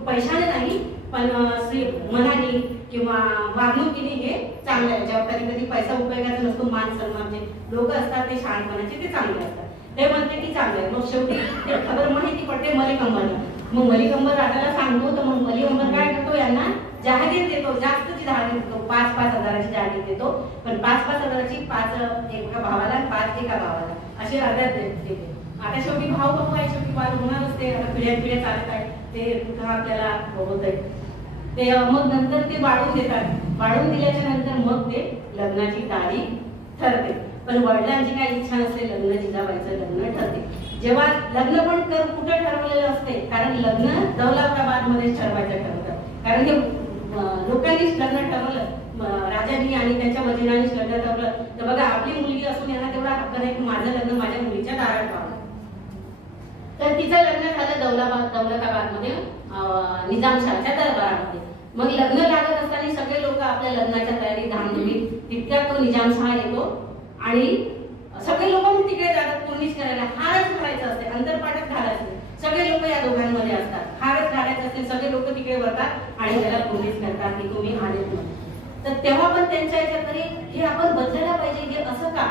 पैशाने नाही, पण मनाने किंवा वागणुकीने हे चांगलं आहे. जेव्हा कधी कधी पैसा उपयोगाचा नसतो, मान सन्मान जे लोक असतात ते शहाणपणाचे ते चांगले असतात, ते म्हणते की चांगलं आहे. मग शेवटी ते खबर माहिती पडते मलिक अंबरला. मग मलिक अंबर राजाला सांगतो, तर मग मलिक अंबर काय करतो, यांना जहागीर देतो, जास्तची जहागीर देतो, 5-5 हजाराची जहागीर देतो. पण 5-5 हजाराची 5 एका भावाला, 5 एका भावाला, अशी अर्ध्यात देते. आता शेवटी भाऊ आहे, शेवटी बाल होणार असते, पिढ्या पिढ्या चालत आहे, ते आपल्याला होत आहे. ते मग नंतर ते वाढून देतात, वाढून दिल्याच्या नंतर मग ते लग्नाची तारीख ठरते. पण वडिलांची काय इच्छा नसते, लग्न जिजाबाईचं लग्न ठरते. जेव्हा लग्न पण कुठं ठरवलेलं असते, कारण लग्न दौलताबाद मध्येच ठरवायचं ठरवतात, कारण हे लोकांनीच लग्न ठरवलं, राजांनी आणि त्यांच्या वडिलांनीच लग्न ठरवलं. तर बघा, आपली मुलगी असून यांना तेवढा हक्क नाही की माझं लग्न माझ्या मुलीच्या दारात व्हावं. तर तिचं लग्न झालं दौलताबाद मध्ये, निजामशाहच्या दरबारामध्ये. मग लग्न लागत असताना सगळे लोक आपल्या लग्नाच्या तयारी धामधुमी, तितक्यात तो निजामशाह येतो आणि सगळे लोक मग तिकडे जातात पूर्णिश करायला. हारच घालायचं असते, अंतरपाठच घालायचं, सगळे लोक या दोघांमध्ये असतात, हारच घालायचं असते, सगळे लोक तिकडे वरतात आणि त्याला पूर्णिश करतात की तुम्ही आलेत म्हणून. तर तेव्हा पण त्यांच्या याच्यात हे आपण बदलायला पाहिजे, हे असं का,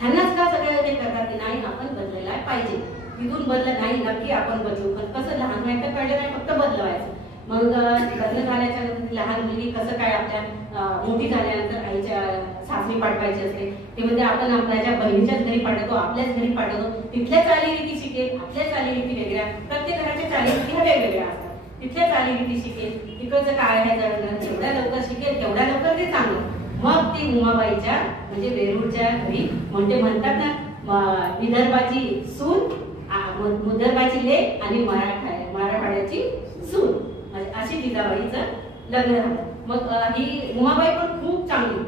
ह्यांनाच का सगळे ते करतात की नाही, आपण बदलायला पाहिजे. तिथून बदलत नाही, नक्की आपण बदलू, पण कसं लहान माहिती कळलं नाही, फक्त बदलवायचं. मग लग्न झाल्याच्या नंतर लहान मुलगी कसं काय आपल्या मोठी झाल्यानंतर आईच्या सासरी पाठवायची असते, ते म्हणजे आपण आपल्या बहिणीच्याच घरी पाठवतो, आपल्याच घरी पाठवतो, तिथल्या चालीरीती शिकेल, आपल्या चालीरीती वेगळ्या, प्रत्येक घराच्या चालीरीती ह्या वेगवेगळ्या असतात, तिथल्या चालीरीती शिकेल, तिकडचं काय आहे जळणं, जेवढ्या लवकर शिकेल तेवढ्या लवकर ते चांगलं. मग ती उमाबाईच्या म्हणजे वेरूळच्या घरी म्हणतात ना, विदर्भाची सून, विदर्भाची लेक आणि मराठवाड्याची सून, अशी जिजाबाईचं लग्न झालं. मग ही उमाबाई पण खूप चांगली,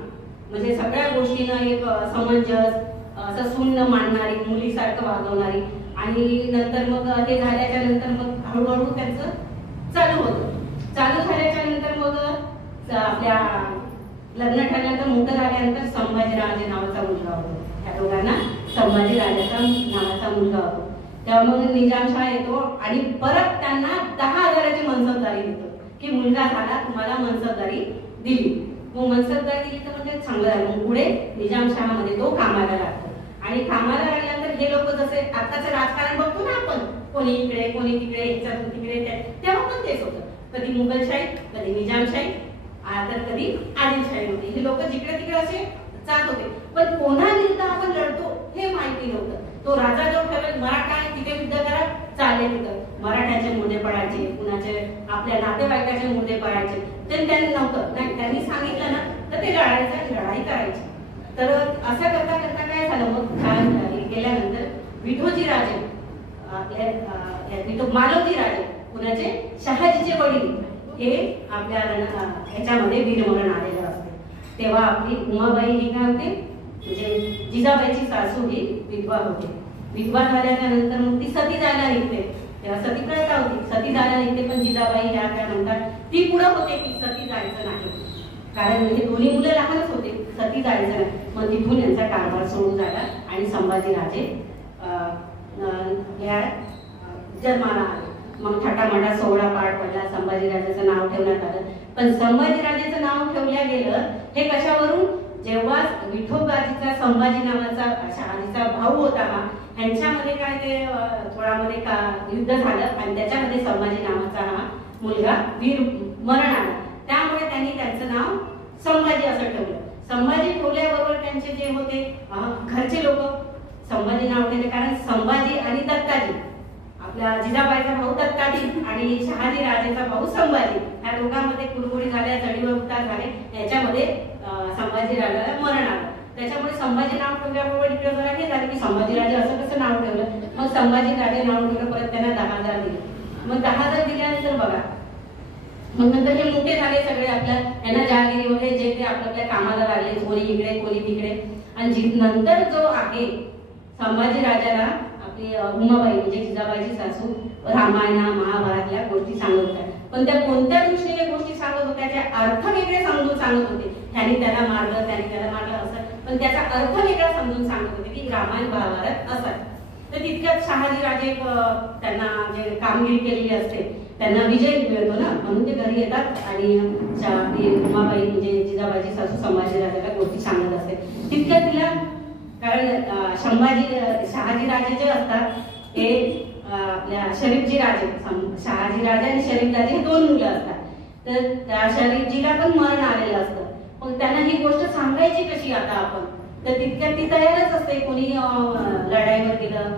म्हणजे सगळ्या गोष्टींना एक समंजस, असं सून मांडणारी, मुलीसारखं वागवणारी. आणि नंतर मग हे झाल्याच्या नंतर मग हळूहळू त्यांचं चालू होतं. चालू झाल्याच्या नंतर मग आपल्या लग्न ठरल्यानंतर मोठं झाल्यानंतर संभाजीराजे नावाचा मुलगा होतो, त्या दोघांना संभाजीराजाचा नावाचा मुलगा होतो. तेव्हा मग निजामशाह येतो आणि परत त्यांना 10,000ची मनसबदारी देतो की मुलगा झाला, तुम्हाला मनसबदारी दिली. मग मनसबदारी दिली तर म्हणजे चांगलं झालं. मग पुढे निजामशाहमध्ये तो कामाला लागतो आणि कामाला लागल्यानंतर हे लोक जसे आताचं राजकारण बघतो ना आपण, कोणी इकडे कोणी तिकडे, ह्याच्यातून तिकडे, तेव्हा पण तेच होतं. कधी मुघलशाही, कधी निजामशाही, तर कधी आदिलशाही होती. हे लोक जिकडे तिकडे असे जात होते, पण कोणा विरुद्ध आपण लढतो हे माहिती नव्हतं. तो राजा जो ठरवेल मराठा तिथे युद्ध करा, चालेल तिथं मराठ्याचे मुद्दे पडायचे, कुणाचे आपल्या नातेवाईकाचे मुद्दे पडायचे, ते त्यांनी नव्हतं. नाही, त्यांनी सांगितलं ना तर ते लढायचं आणि लढाई करायची. तर असं करता करता काय झालं, मग काय गेल्यानंतर विठोजी राजे आपल्या मालोजी राजे, कुणाचे शहाजीचे वडील, हे आपल्या ह्याच्यामध्ये वीरमरण आलेलं असते. तेव्हा आपली उमाबाई ही काय होते, म्हणजे जिजाबाईची सासू ही विधवा होते. विधवा झाल्याच्या नंतर मग ती सती जायला निघते. तेव्हा सती प्रथा होती, सती झाल्या नाही ते पण जिजाबाई ह्या त्या म्हणतात ती पुढे होते की सती जायचं नाही, कारण हे दोन्ही मुलं लहानच होते, सती जायचं नाही. मग तिथून यांचा कारभार सुरू झाला आणि संभाजीराजे या जन्माला आले. मग थाटामाटा 16 पाठ पडला, संभाजीराजाचं नाव ठेवण्यात आलं. पण संभाजीराजेचं नाव ठेवल्या गेलं हे कशावरून, जेव्हा विठोबाजीचा संभाजी नावाचा शहाजीचा भाऊ होता हा, ह्यांच्यामध्ये काय ते थोडामध्ये का युद्ध झालं आणि त्याच्यामध्ये संभाजी नावाचा हा मुलगा वीर मरण आला. त्यामुळे त्यांनी त्यांचं नाव संभाजी असं ठेवलं. संभाजी ठेवल्याबरोबर त्यांचे जे होते घरचे लोक संभाजी नाव ठेवले, कारण संभाजी आणि दत्ताजी, आपल्या जिजाबाईचा भाऊ दत्ताजी आणि शहाजी राजेचा भाऊ संभाजी, या दोघांमध्ये कुरबुरी झाल्या, चढीवर उतार झाले, याच्यामध्ये संभाजी राजाला मरण आलं. त्याच्यामुळे संभाजी नाव ठेवल्याबरोबर इकडे जरा हे झालं की संभाजीराजे असं कसं नाव ठेवलं. मग संभाजीराजे नाव ठेवलं, परत त्यांना 10,000 दिले. मग 10,000 दिल्यानंतर बघा, मग नंतर हे मोठे झाले सगळे, आपल्या यांना जहागिरी वगैरे जे ते आपल्या कामाला लागले, कोणी इकडे कोणी तिकडे. आणि नंतर जो आहे संभाजी राजाला आपली उमाबाई म्हणजे जिजाबाईची सासू रामायणा महाभारतल्या गोष्टी सांगत होत्या, पण त्या कोणत्या दृष्टीने गोष्टी सांगत होत्या, त्या अर्थ वेगळे समजून सांगत होते. त्यांनी त्याला मारलं, त्यांनी त्याला मारलं असं, पण त्याचा अर्थ वेगळा समजून सांगत होते की रामायण महाभारत असं. तर तितक्यात शहाजी राजे त्यांना जे कामगिरी केलेली असते त्यांना विजय मिळतो ना, म्हणून ते घरी येतात आणि उमाबाई म्हणजे जिजाबाईची सासू संभाजीराजाला गोष्टी सांगत असते. तितक्यात तिला, कारण शहाजी राजे जे असतात ते आपल्या शरीफजी राजे, शहाजी राजे आणि शरीफ राजे हे 2 मुलं असतात. तर त्या शरीफजीला पण मरण आलेलं असतं, पण त्यांना ही गोष्ट सांगायची कशी आता आपण, तर तितक्यात ती तयारच असते. कोणी लढाईवर गेलं,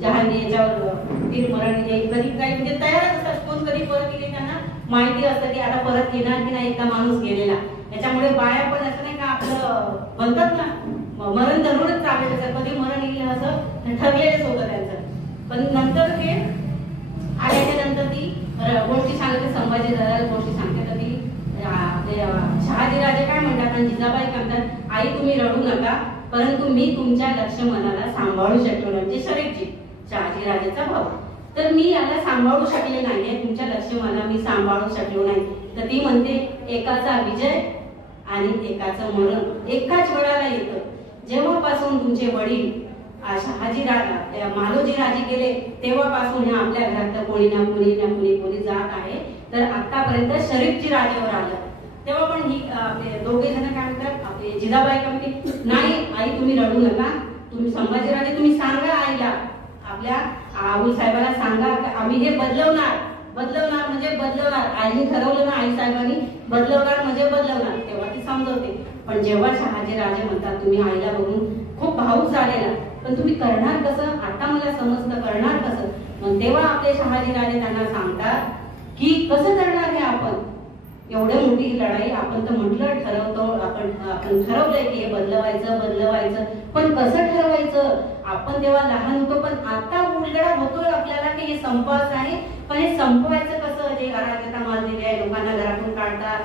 जहांगीर याच्यावर वीर मरण कधी काही म्हणजे तयारच असतात. कोण कधी परत गेले त्यांना माहिती असतं की आता परत येणार की नाही, एकदा माणूस गेलेला. त्याच्यामुळे बाया पण असं नाही का आपलं म्हणतात ना मरण धरूनच चाललेलं असतं, कधी मरण येईल असं ठरलेलंच होतं त्यांचं. पण नंतर ते आल्याच्या नंतर ती गोष्टी सांगते, संभाजी राजाला गोष्टी सांगते. तर ती शहाजी राजे काय म्हणतात आणि जिजाबाई म्हणतात, आई तुम्ही रडू नका, परंतु मी तुमच्या लक्ष्मणाला सांभाळू शकलो नाही, म्हणजे शरीफजी शहाजी राजेचा भाऊ, तर मी याला सांभाळू शकले नाहीये, तुमच्या लक्ष्मणाला मी सांभाळू शकलो नाही. तर ती म्हणते एकाचा विजय आणि एकाचं मरण एकाच वेळाला येतं. जेव्हापासून तुमचे वडील शहाजी राजा मालोजी राजे गेले तेव्हापासून ह्या आपल्या घरात कोणी ना कोणी जात आहे. तर आतापर्यंत शरीफजी राजेवर आलं, तेव्हा पण ही आपले दोघे जण काय म्हणतात, आपले जिजाबाई काय म्हणते, नाही आई तुम्ही रडू नका, तुम्ही संभाजीराजे तुम्ही सांगा आईला, आपल्या आऊल साहेबाला सांगा की आम्ही हे बदलवणार म्हणजे बदलवणार. आईने ठरवलं ना, आई साहेबांनी बदलवणार म्हणजे बदलवणार, तेव्हा ती समजवते. पण जेव्हा शहाजी राजे म्हणतात तुम्ही आईला बघून खूप भावूक झालेला, पण तुम्ही करणार कसं, आता मला समजतं करणार कसं. मग तेव्हा आपले शहाजी राजे त्यांना सांगतात की कसं करणार हे आपण, एवढी मोठी लढाई आपण तर म्हटलं ठरवतो, आपण ठरवलंय की हे बदलवायचं, पण कसं ठरवायचं. आपण तेव्हा लहान होतो, पण आता उलगडा होतोय आपल्याला की हे संपवायचं आहे, पण हे संपवायचं कसं. जे अराजकता माजलेली आहे, लोकांना घरातून काढतात,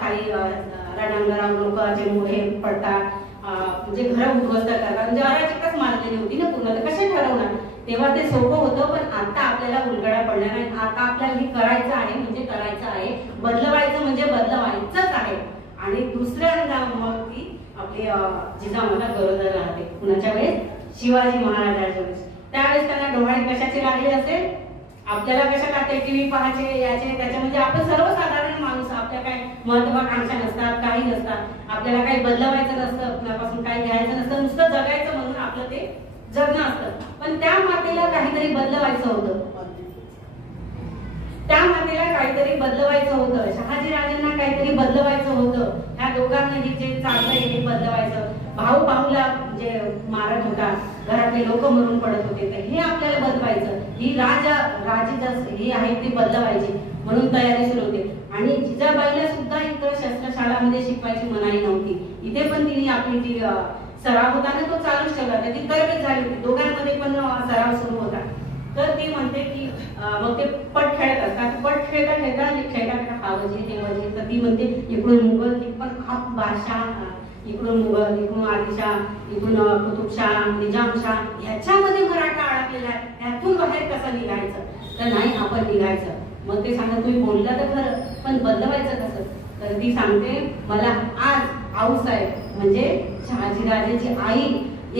काही रणांगणावर लोकांचे मोहे पडतात, म्हणजे घर उद्ध्वस्त करतात, म्हणजे अराजकताच माजलेली होती ना पूर्ण. तर कसे ठरवणार, तेव्हा ते सोपं होतं, पण आता आपल्याला उलगडा पडला नाही. आता आपल्याला हे करायचं आहे म्हणजे करायचं आहे, बदलवायचं म्हणजे बदलवायचंच आहे. आणि दुसऱ्यांदा मग ती आपली जिजामाता गरोदर राहते, कुणाच्या वेळेस, शिवाजी महाराजांच्या वेळेस. त्यावेळेस त्यांना डोहाळे कशाचे लागले असेल, आपल्याला कशा लागते, टीव्ही पाहायचे याचे त्याचे, म्हणजे आपण सर्वसाधारण माणूस, आपल्या काय महत्वाकांक्षा नसतात, काही नसतात, आपल्याला काही बदलवायचं नसतं, आपल्यापासून काही घ्यायचं नसतं, नुसतं जगायचं म्हणून आपलं ते जगणं असतं. पण त्या मातेला काहीतरी बदलवायचं होतं, शहाजी राजांना काहीतरी बदलवायचं होतं. ह्या दोघांना जे चाललंय हे बदलवायचं. भाऊला म्हणजे मारत होता, घरातले लोक मरून पडत होते, तर हे आपल्याला बदलवायचं. ही राजी ही आहे ती बदलवायची, म्हणून तयारी सुरू होते. आणि जिजाबाईला सुद्धा इतर शस्त्रशाळामध्ये शिकवायची मनाई नव्हती. इथे पण तिने आपली जी सराव होता ना तो चालूच ठेवला, ती तरबेज झाली होती, दोघांमध्ये पण सराव सुरू होता. तर ती म्हणते की मग ते पट खेळत असतात, पट खेळता हा वजीर हे वजीर. तर ती म्हणते इकडून मुघल, पण बादशाह इकडून मुघल, इकडून आदिलशाह, इकडून कुतुबशाह, निजामशाह, ह्याच्यामध्ये मराठा अडकलेला आहे, ह्यातून बाहेर कसं निघायचं? तर नाही, आपण निघायचं. मग ते सांगत तुम्ही बोलला तर खरं, पण बदलवायचं कसं? तर ती सांगते मला आज आऊसाहेब म्हणजे शहाजीराजेची आई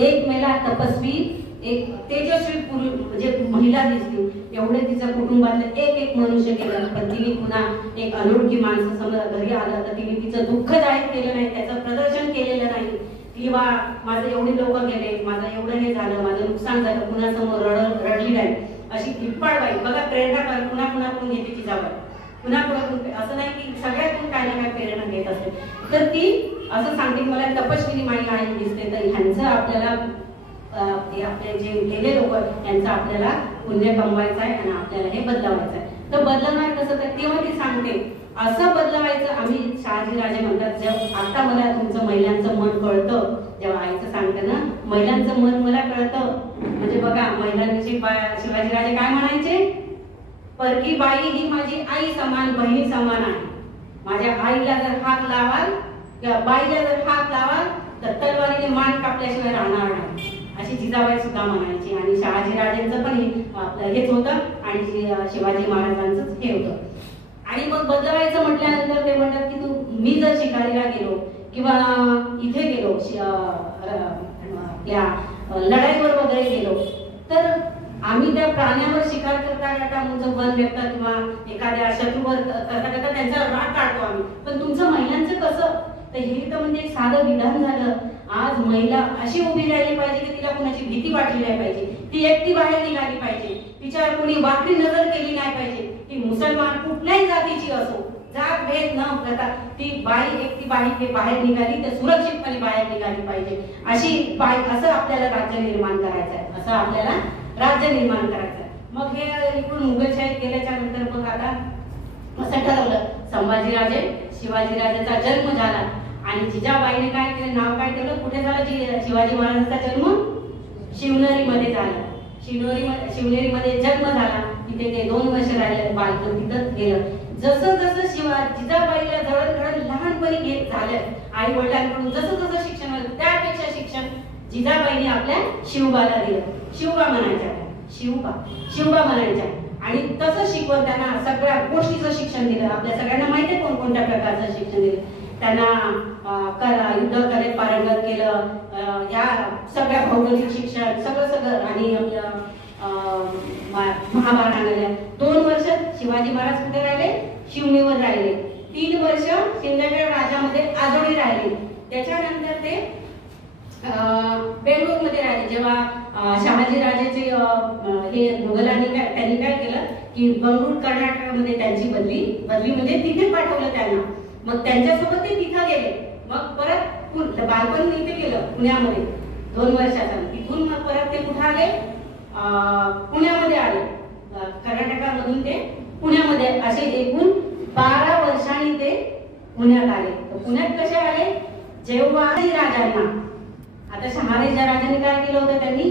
एक मेला तपस्वी, एक तेजस्वी म्हणजे महिला दिसली. एवढे तिच्या कुटुंबातलं एक एक मनुष्य केलं, पण तिने पुन्हा एक अनोळखी माणसं समोर घरी आलं तर तिने तिचं दुःख जाहीर केलं नाही, त्याचं प्रदर्शन केलेलं नाही. की वा माझं एवढे लोक गेले, माझं एवढं हे झालं, माझं नुकसान झालं, कुणासमोर रडली नाही. अशी किरपाळ बाई बघा, प्रेरणा पुन्हा पुन्हा कोण घेते तिच्यावर, पुन्हा पुन्हा असं नाही की सगळ्यातून काय ना काय प्रेरणा घेत असते. तर ती असं सांगते की मला तपस्विनी माई आई दिसते. तर ह्यांचं आपल्याला आपले जे गेले लोक यांचं आपल्याला पुण्य कमवायचं आहे आणि आपल्याला हे बदलवायचं आहे. तर बदलणार कसं? तर तेव्हा ती सांगते असं बदलवायचं. आम्ही शहाजीराजे म्हणतात जेव्हा आता मला तुमचं महिलांचं मन कळतं, जेव्हा आईचं सांगते ना महिलांचं मन मला कळतं, म्हणजे बघा महिलांची शिवाजीराजे काय म्हणायचे? परकी बाई ही माझी आई समान, बहिणी समान आहे. माझ्या आईला जर हात लावाल किंवा बाईला जर हात लावाल तर तलवारीने मान कापल्याशिवाय राहणार नाही, अशी जिजाबाई सुद्धा म्हणायची. आणि शहाजीराजेंचं पण आपलं हेच होतं आणि शिवाजी महाराजांचं हे होतं. आणि मग बदलवायचं म्हटल्यानंतर ते म्हणतात की मी जर शिकारीला गेलो किंवा इथे गेलो त्या लढाईवर वगैरे गेलो तर आम्ही त्या प्राण्यावर शिकार करता करता तुमचं वन व्यक्त किंवा एखाद्या शत्रूवर करता करता त्यांचा राग काढतो आम्ही. पण तुमचं महिलांचं कसं? तर हे तर म्हणजे एक साधं विधान झालं. आज महिला अशी उभी राहिली पाहिजे की तिला कुणाची भीती वाटली नाही पाहिजे, ती एकटी बाहेर निघाली पाहिजे, तिच्यावर कुणी वाकडी नजर केली नाही पाहिजे. ती मुसलमान कुठल्याही जातीची असो, जात भेद न करता ती बाई एकटी बाई बाहेर निघाली तर सुरक्षितपणे बाहेर निघाली पाहिजे. अशी बाई असं आपल्याला राज्य निर्माण करायचं आहे, असं आपल्याला राज्य निर्माण करायचं आहे. मग हे इकडून मुघलशाहीत गेल्याच्या नंतर मग आता असं ठरवलं संभाजीराजे शिवाजीराजेचा जन्म झाला आणि जिजाबाईने काय केलं, नाव काय ठेवलं? कुठे झालं शिवाजी महाराजांचा जन्म? शिवनेरीमध्ये झाला. शिवनेरीमध्ये जन्म झाला. तिथे ते 2 वर्ष राहिले, बालपण तिथंच गेलं. जसं जसं जिजाबाईला जवळ लहानपणी घेत झालं आई वडिलांकडून जसं जसं शिक्षण झालं त्यापेक्षा शिक्षण जिजाबाईने आपल्या शिवबाला दिलं. शिवबा म्हणायच्या, शिवबा म्हणायच्या. आणि तसं शिकवून त्यांना सगळ्या गोष्टीचं शिक्षण दिलं. आपल्या सगळ्यांना माहिती आहे कोणकोणत्या प्रकारचं शिक्षण दिलं. त्यांना युद्ध कलेत पारंगत केलं, या सगळ्या भौगोलिक शिक्षण सगळं आणि आपलं महाभारतामध्ये 2 वर्ष शिवाजी महाराज कुठे राहिले? शिवनेवर राहिले. 3 वर्ष सिंदखेड राजामध्ये आजोळी राहिले. त्याच्यानंतर ते बेंगळूरमध्ये राहिले. जेव्हा शहाजीराजेचे हे मुघलांनी त्यांनी काय केलं की बंगळूर कर्नाटकामध्ये त्यांची बदली म्हणजे तिथे पाठवलं त्यांना. मग त्यांच्यासोबत ते तिथं गेले. मग परत बालपण इथे गेलं पुण्यामध्ये 2 वर्षाचा. तिथून मग परत ते कुठे आले? पुण्यामध्ये आले. कर्नाटकामधून ते पुण्यामध्ये असे एकूण 12 वर्षांनी ते पुण्यात आले. पुण्यात कसे आले? जेव्हा राजांना आता शहाजीराजांनी काय केलं होतं, त्यांनी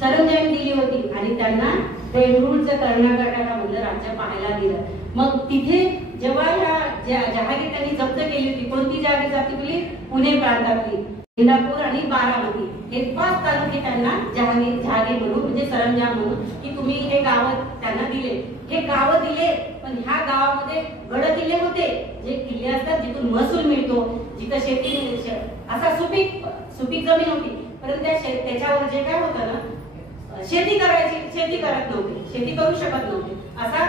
सरंजामी दिली होती आणि त्यांना बेंगळूरचं कर्नाटकामधलं राज्य पाहायला दिलं. मग तिथे जेव्हा जहागीर त्यांनी जप्त केली होती, कोणती जहागीर जप्त केली? पुणे प्रांतातली इंदापूर आणि बारामती हे 5 तालुके त्यांना जहागीर म्हणून म्हणजे सरंजाम म्हणून की तुम्ही हे गाव त्यांना दिले. हे गाव दिले पण ह्या गावामध्ये गड किल्ले होते, जे किल्ले असतात जिथून महसूल मिळतो, जिथं शेती असा सुपीक जमीन होती. परंतु त्याच्यावर जे काय होतं ना, शेती करत नव्हते, शेती करू शकत नव्हते. असा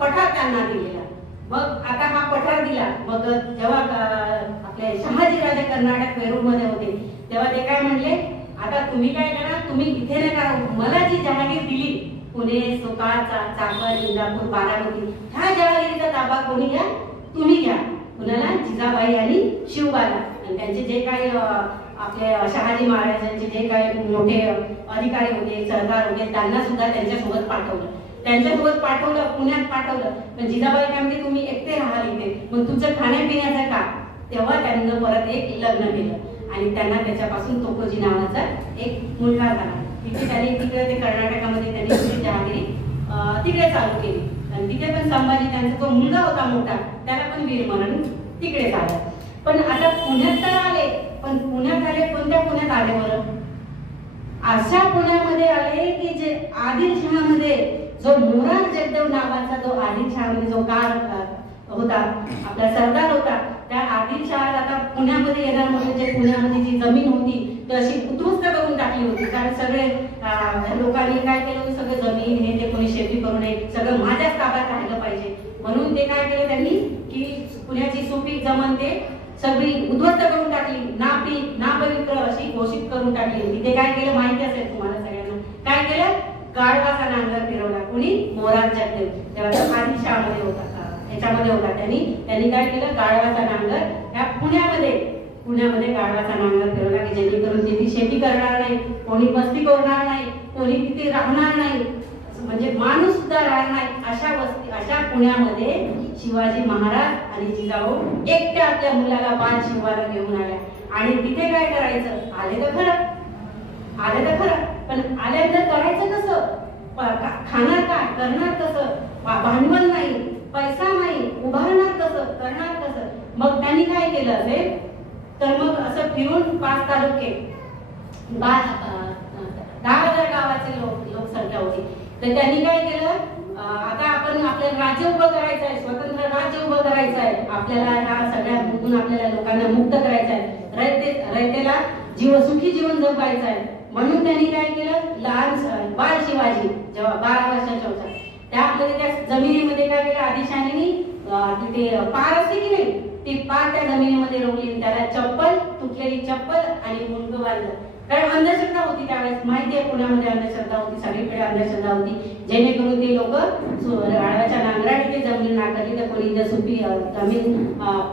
पठार त्यांना दिलेला. मग आता हा पठार दिला. मग जेव्हा आपले शहाजीराजे कर्नाटक वेरूळमध्ये होते तेव्हा ते काय म्हणले, आता तुम्ही काय करा, तुम्ही इथे नका, मला जी जहागीर दिली पुणे, सोकाळ, चाकण, इंदापूर, बारामती ह्या जहागीरीचा ताबा कोणी घ्या? तुम्ही घ्या. कुणाला? जिजाबाई आणि शिवबाला. आणि त्यांचे जे काही आपले शहाजी महाराजांचे जे काही मोठे अधिकारी होते, सरदार होते, त्यांना सुद्धा त्यांच्यासोबत पाठवलं, पुण्यात पाठवलं. पण जिजाबाई काय म्हणते, तुम्ही एकटे राहाल इथे, मग तुमचं खाण्यापिण्याचं का? तेव्हा त्यांनी परत एक लग्न केलं आणि त्यांना त्याच्यापासून तोकोजी नावाचा एक मुलगा झाला. तिकडे ते कर्नाटकामध्ये त्यांनी जहागिरी तिकडे चालू केली. आणि तिथे पण संभाजी त्यांचा जो मुलगा होता मोठा त्याला पण वीर म्हणून तिकडे झाला. पण आता पुण्यात तर आले, पण आले बरं? अशा पुण्यामध्ये आले की जे आदिलशहामध्ये जो मोरार जगदेव नावाचा जो आदिलशहामध्ये जो काळ होता, आपला सरदार होता, त्या आदिलशहा आता पुण्यामध्ये येणार म्हणजे जे पुण्यामध्ये जी जमीन होती ती अशी उद्ध्वस्त करून टाकली होती. कारण सगळे लोकांनी काय केलं होतं, सगळं जमीन हे ते कोणी शेती करू नये, सगळं माझ्याच ताब्यात राहिलं पाहिजे म्हणून ते काय केलं त्यांनी की पुण्याची सुपीक जमीन ते सगळी उद्ध्वस्त करून टाकली, नापीक नापवित्र अशी घोषित करून टाकली होती. ते काय केलं माहिती असेल तुम्हाला सगळ्यांना, काय केलं, गाढवाचा नांगर फिरवला. कोणी? मोरार जगदेव, तेव्हा आदिलशहामध्ये होता, याच्यामध्ये होता. त्यांनी काय केलं, गाढवाचा नांगर ह्या पुण्यामध्ये गाढवाचा नांगर फिरवला की जेणेकरून तिथे शेती करणार नाही, कोणी वस्ती करणार नाही, कोणी तिथे राहणार नाही, म्हणजे माणूस सुद्धा राहणार नाही. अशा पुण्यामध्ये शिवाजी महाराज आणि जिजाऊ एकट्या आपल्या मुलाला बाल शिवाला घेऊन आल्या. आणि तिथे काय करायचं, आले तर खरं पण आल्यानंतर करायचं कसं, खाणार काय, करणार कसं, भांडवल नाही, पैसा नाही, उभारणार कसं, करणार कसं. मग त्यांनी काय केलं असेल तर मग असं फिरून 5 तालुके 10,000 गावाचे लोकसंख्या होती. तर त्यांनी काय केलं, आता आपण आपल्याला राज्य उभं करायचं आहे, स्वतंत्र राज्य उभं करायचं आहे, आपल्याला ह्या सगळ्या आपल्याला लोकांना मुक्त करायचं आहे, रयतेला सुखी जीवन जगायचं आहे. म्हणून त्यांनी काय केलं, लहान बाल शिवाजी जेव्हा 12 वर्षाचा होता त्यामध्ये त्या जमिनीमध्ये काय केलं, आदिलशहाने तिथे पार असते की नाही, ती पार त्या जमिनीमध्ये रोवली, त्याला चप्पल, तुटलेली चप्पल आणि मुंडकं बांधलं. कारण अंधश्रद्धा होती त्यावेळेस, माहिती आहे पुण्यामध्ये अंधश्रद्धा होती, सगळीकडे अंधश्रद्धा होती, जेणेकरून ते लोक गाढवाच्या नांगराने ते जमीन नाकारली तर कोणी इथे सुपी जमीन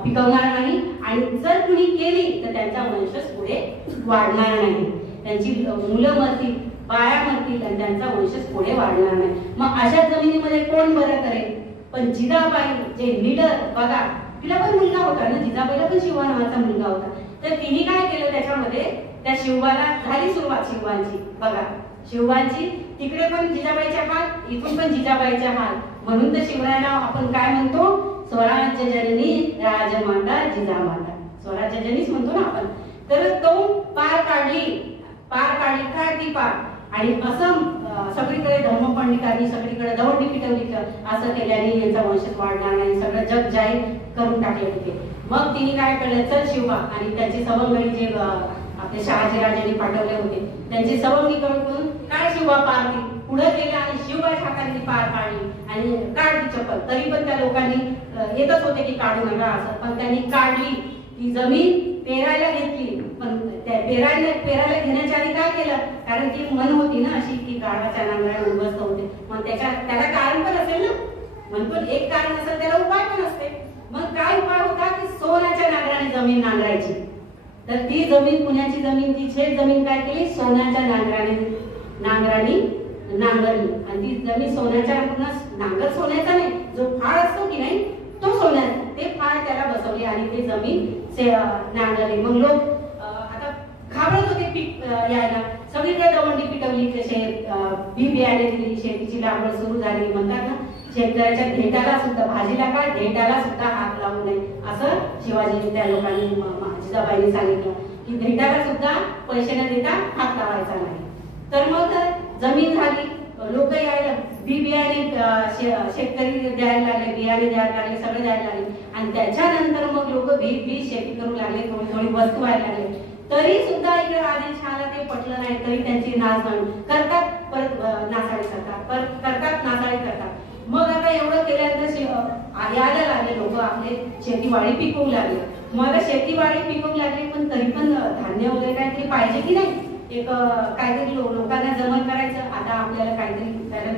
पिकवणार नाही आणि जर कुणी केली तर त्यांचा वंशच पुढे वाढणार नाही, त्यांची मुलं मरतील, बाया मरतील आणि त्यांचा वंशच पुढे वाढणार नाही. मग अशा जमिनीमध्ये कोण बरं करेल. पण जिजाबाई जे लीडर बघा, तिला पण मुलगा होता ना, जिजाबाईला पण शिवा नावाचा मुलगा होता. तर तिने काय केलं त्याच्यामध्ये, त्या शिवबाला झाली सुरुवात शिवबांची. बघा शिवबांची तिकडे पण जिजाबाईच्या हाल, इथून पण जिजाबाईच्या हाल, म्हणून तर शिवरायाला आपण काय म्हणतो, स्वराज्य जननी राजमाता जिजामाता, स्वराज्य जननीच म्हणतो ना आपण. तर तो पार काढली काय ती पार. आणि असं सगळीकडे धर्मपंडितांनी सगळीकडे दवंडी पिटवली, असं केल्याने यांचा वंशच वाढणार नाही, सगळं जग जाहीर करून टाकले होते. मग तिने काय केलं, चल शिवबा आणि त्यांचे सवंगडी जे आपले शहाजीराजांनी पाठवले होते त्यांची सवंगडी करून काय शिवबा पार पुढे गेला आणि शिवबाच्या हाताने पार काढली आणि काढली चप्पल. तरी पण त्या लोकांनी येतच होते की काढू नका असं, पण त्यांनी काढली. ती जमीन पेरायला घेतली, पण त्या पेरायला घेण्याच्या आधी काय केलं, कारण ती मन होती ना अशी की गाढवाच्या नांगराने उद्ध्वस्त होते, मग त्याला कारण पण असेल ना, म्हणतो एक कारण असेल त्याला उपाय पण असते. मग काय उपाय होता की सोन्याच्या नांगराने जमीन नांगरायची. तर ती जमीन पुण्याची जमीन, ती शेत जमीन काय केली, सोन्याच्या नांगराने नांगरली. आणि ती जमीन सोन्याच्या, नांगर सोन्याचा नाही, जो फाळ असतो की नाही तो सोन्याचा, ते फाळ त्याला बसवली आणि ते जमीन नांगरली. मग लोक आता घाबरत होते पीक यायला, सगळीकडे दवंडी पिटवली, बी बियाणे दिली, शेतीची लागवड सुरू झाली. म्हणतात ना शेतकऱ्याच्या धेटाला सुद्धा, भाजीला काय धेटाला सुद्धा हात लावू नये असं शिवाजी त्या लोकांनी जिजाबाईंनी सांगितलं की धेटाला सुद्धा पैसे न देता हात लावायचा नाही. तर मग जमीन झाली, लोक यायला बी बियाणे शेतकरी द्यायला लागले, बियाणे द्यायला लागले, सगळे द्यायला लागले. आणि त्याच्यानंतर मग लोक बी शेती करू लागले, थोडी वस्तू व्हायला लागले. तरी सुद्धा इकडे आदिलशहाला ते पटलं नाही, तरी त्यांची नाचगाणी करतात, परत नासाडी करतात. मग आता एवढं केल्यानंतर यायला लागले लोक, आपले शेतीवाडी पिकवू लागले. मग आता शेतीवाडी पिकवू लागली, पण तरी पण धान्य वगैरे काहीतरी पाहिजे की नाही, एक काहीतरी लोकांना जमन करायचं. आता आपल्याला काहीतरी, कारण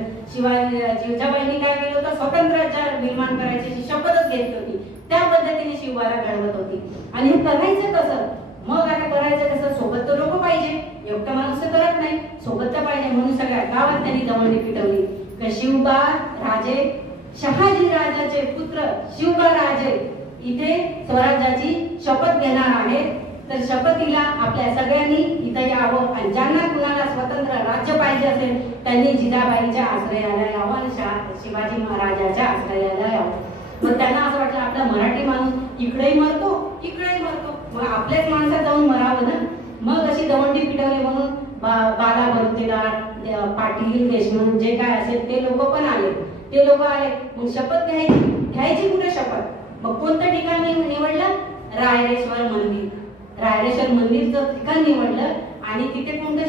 जिजाबाईंनी काय केलं होतं, स्वतंत्र राज्य निर्माण करायची शपथच घेतली होती, त्या पद्धतीने शिवबाला घडवत होती. आणि हे करायचं कसं, मग आता करायचं कसं, सोबत तर लोक पाहिजे, एकटा माणूस करत नाही, सोबत तर पाहिजे. म्हणून सगळ्या गावात त्यांनी दवंडी पिटवली. शिवबा राजे, शहाजी राजाचे पुत्र शिवबा राजे इथे स्वराज्याची शपथ घेणार आहेत. तर शपथीला आपल्या सगळ्यांनी इथे यावं आणि ज्यांना कुणाला स्वतंत्र राज्य पाहिजे असेल त्यांनी जिजाबाईंच्या आश्रयाला यावं आणि शिवाजी महाराजांच्या आश्रयाला यावं. मग त्यांना असं वाटलं आपला मराठी माणूस इकडेही मरतो, मग आपल्याच माणसात जाऊन मरावं ना. मग अशी दवंडी कारगिल देशमुख जे काय असेल ते लोक पण आले, ते लोक आले. मग शपथ घ्यायची कुठे शपथ? मग कोणतं ठिकाण निवडलं? रायरेश्वर मंदिर. रायरेश्वर मंदिरचं ठिकाण निवडलं आणि तिथे कोणतं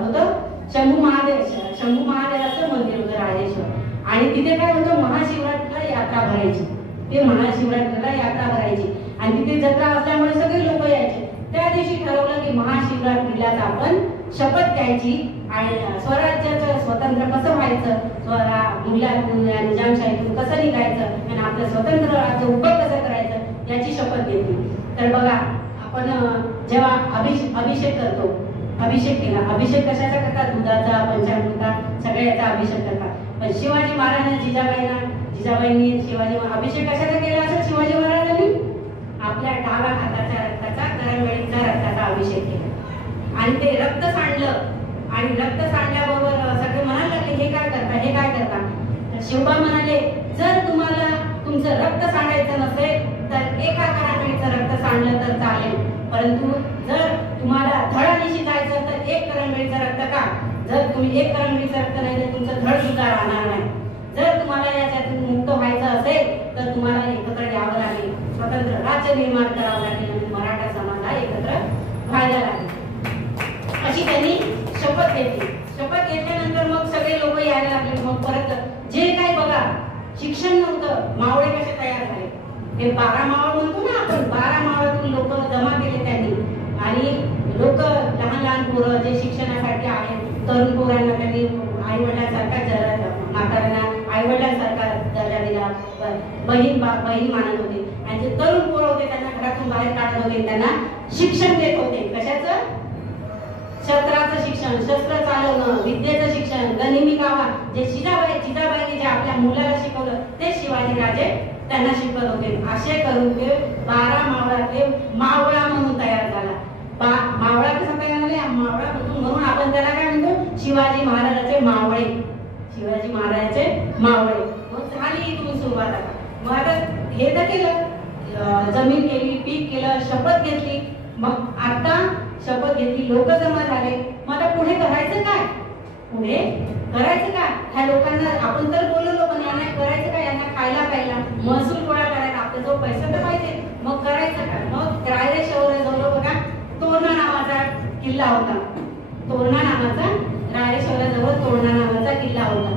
होतं? शंभू महादेवाचं मंदिर होतं रायरेश्वर. आणि तिथे काय होतं? महाशिवरात्रीला यात्रा भरायची. ते महाशिवरात्रीला यात्रा भरायची आणि तिथे जत्रा असल्यामुळे सगळे लोक यायचे. त्या दिवशी ठरवलं की महाशिवरात्रीलाच आपण शपथ घ्यायची आणि स्वराज्याचं स्वतंत्र कसं व्हायचं, निजामशाहीतून कसं निघायचं आणि आपलं स्वतंत्र राज्य उभं कसं करायचं याची शपथ घेतली. तर बघा, आपण जेव्हा अभिषेक करतो, अभिषेक केला. अभिषेक कशाचा करतात? दुधाचा, पंचामृता, सगळ्या याचा अभिषेक करतात. पण शिवाजी महाराजांना जिजाबाईंनी अभिषेक कशाचा केला असेल? शिवाजी महाराजांनी आपल्या डाव्या हाताच्या रक्ताचा, करंगळीचा रक्ताचा अभिषेक केला आणि ते रक्त सांडलं. आणि रक्त सांडल्याबरोबर सगळे म्हणायला लागले, हे काय करता, हे काय करता? तर शिवबा म्हणाले, जर तुम्हाला तुमचं रक्त सांडायचं नसेल तर एका करंगळीचं रक्त सांडलं तर चालेल, परंतु जर तुम्हाला धडानिशी जायचं तर एक करंगळीचं रक्त का? जर तुम्ही एक करंगळीचं रक्त नाही तर तुमचं धड सुद्धा राहणार नाही. जर तुम्हाला याच्यातून मुक्त व्हायचं असेल तर तुम्हाला एकत्र यावं लागेल, स्वतंत्र राज्य निर्माण करावं लागेल आणि मराठा समाजाला एकत्र व्हायला लागेल. अशी त्यांनी शपथ घेतली. शपथ घेतल्यानंतर मग सगळे लोक यायला लागले. मग परत जे काय बघा, शिक्षण नव्हतं, मावळे कसे तयार झाले? हे 12 मावळ म्हणतो ना आपण, 12 मावळातून लोक जमा केले त्यांनी आणि लोक लहान लहान पोरं जे शिक्षणासाठी आहेत, तरुण पोरांना त्यांनी आईवडिलांसारखा म्हाताऱ्यांना आईवडिलांसारखा दर्जा दिला. बहीण मानत होते आणि जे तरुण पोरं होते त्यांना घरातून बाहेर काढत होते, त्यांना शिक्षण देत होते. कशाचं? शस्त्राचं शिक्षण, शस्त्र चालवणं, विद्येचं शिक्षण, गनिमी कावा. जे जिजाबाईंनी जे आपल्या मुलाला शिकवलं ते शिवाजी राजे त्यांना शिकवत होते. असे करून ते 12 मावळातले मावळा म्हणून तयार झाला. मावळा कसा तयार झाला? मावळा म्हणून आपण त्याला काय म्हणतो? शिवाजी महाराजांचे मावळे. शिवाजी महाराजांचे मावळे. मग झाली इथून सुरुवात. आता मग आता हे तर केलं, जमीन केली, पीक केलं, शपथ घेतली. मग आता शपथ घेतली, लोक जमा झाले. मग आता पुढे करायचं काय? पुढे करायचं काय? ह्या लोकांना आपण तर बोललो, पण यांना करायचं काय? यांना खायला प्यायला, महसूल गोळा करायला आपला जो पैसा तर पाहिजे. मग करायचं काय? मग रायरेश्वर जवळ बघा तोरणा नावाचा किल्ला होता. तोरणा नावाचा, रायरेश्वराजवळ तोरणा नावाचा किल्ला होता.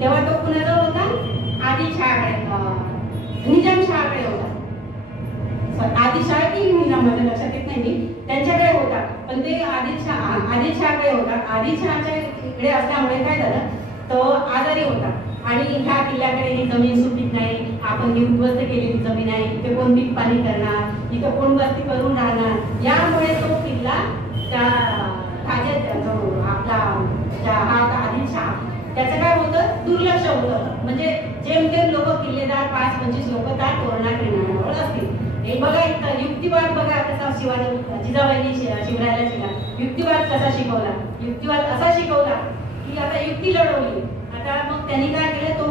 तेव्हा तो कुणाजवळ होता? आदिलशहाकडे, निजामशहाकडे होता. आदिलशहा की निजाम माझ्या लक्षात येत नाही, त्यांच्याकडे होता. पण ते आदिलशहाकडे होता. आदिलशहाच्या इकडे असल्यामुळे काय झालं, तो आजारी होता आणि ह्या किल्ल्याकडे ही जमीन सुपीक नाही, आपण ही उद्ध्वस्त केलेली जमीन आहे, इथे कोण पीक पाणी करणार, इथं कोण वस्ती करून राहणार. यामुळे तो किल्ला त्या आपला आदिलशहा त्याचं काय होतं? दुर्लक्ष होतं. म्हणजे जेमतेम लोक किल्लेदार 5-25 लोक त्या तोरणा किल्ल्याजवळ असतील. हे बघा इथं युक्तिवाद बघा कसा जिजाबाईंनी शिवरायाला शिकला. युक्तिवाद कसा शिकवला? युक्तिवाद असा शिकवला की आता युक्ती लढवली. आता मग त्यांनी काय केलं, तो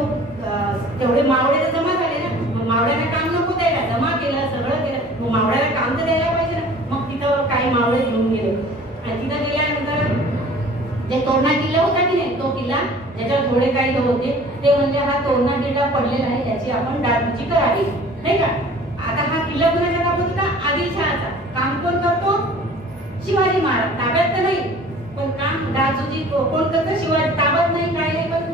तेवढे मावळे तर जमा झाले ना, मग मावळ्यांना काम नको द्यायला, जमा केलं, सगळं केलं, मग मावळ्याला काम तर द्यायला पाहिजे ना. मग तिथं काही मावळे घेऊन गेले आणि तिथं गेल्यानंतर जे तोरणा किल्ला होता की नाही, तो किल्ला ज्याच्यावर थोडे काही लोक होते ते म्हणले, हा तोरणा किल्ला पडलेला आहे, याची आपण डागडुजी करावी, नाही का? आता हा किल्ला कोणाच्या ताब्यात होता? आदिलशहाचा. काम कोण करतो? शिवाजी महाराज. ताब्यात तर नाही, पण काम डागडुजी कोण करतं? शिवाजी. ताब्यात नाही, काय नाही, पण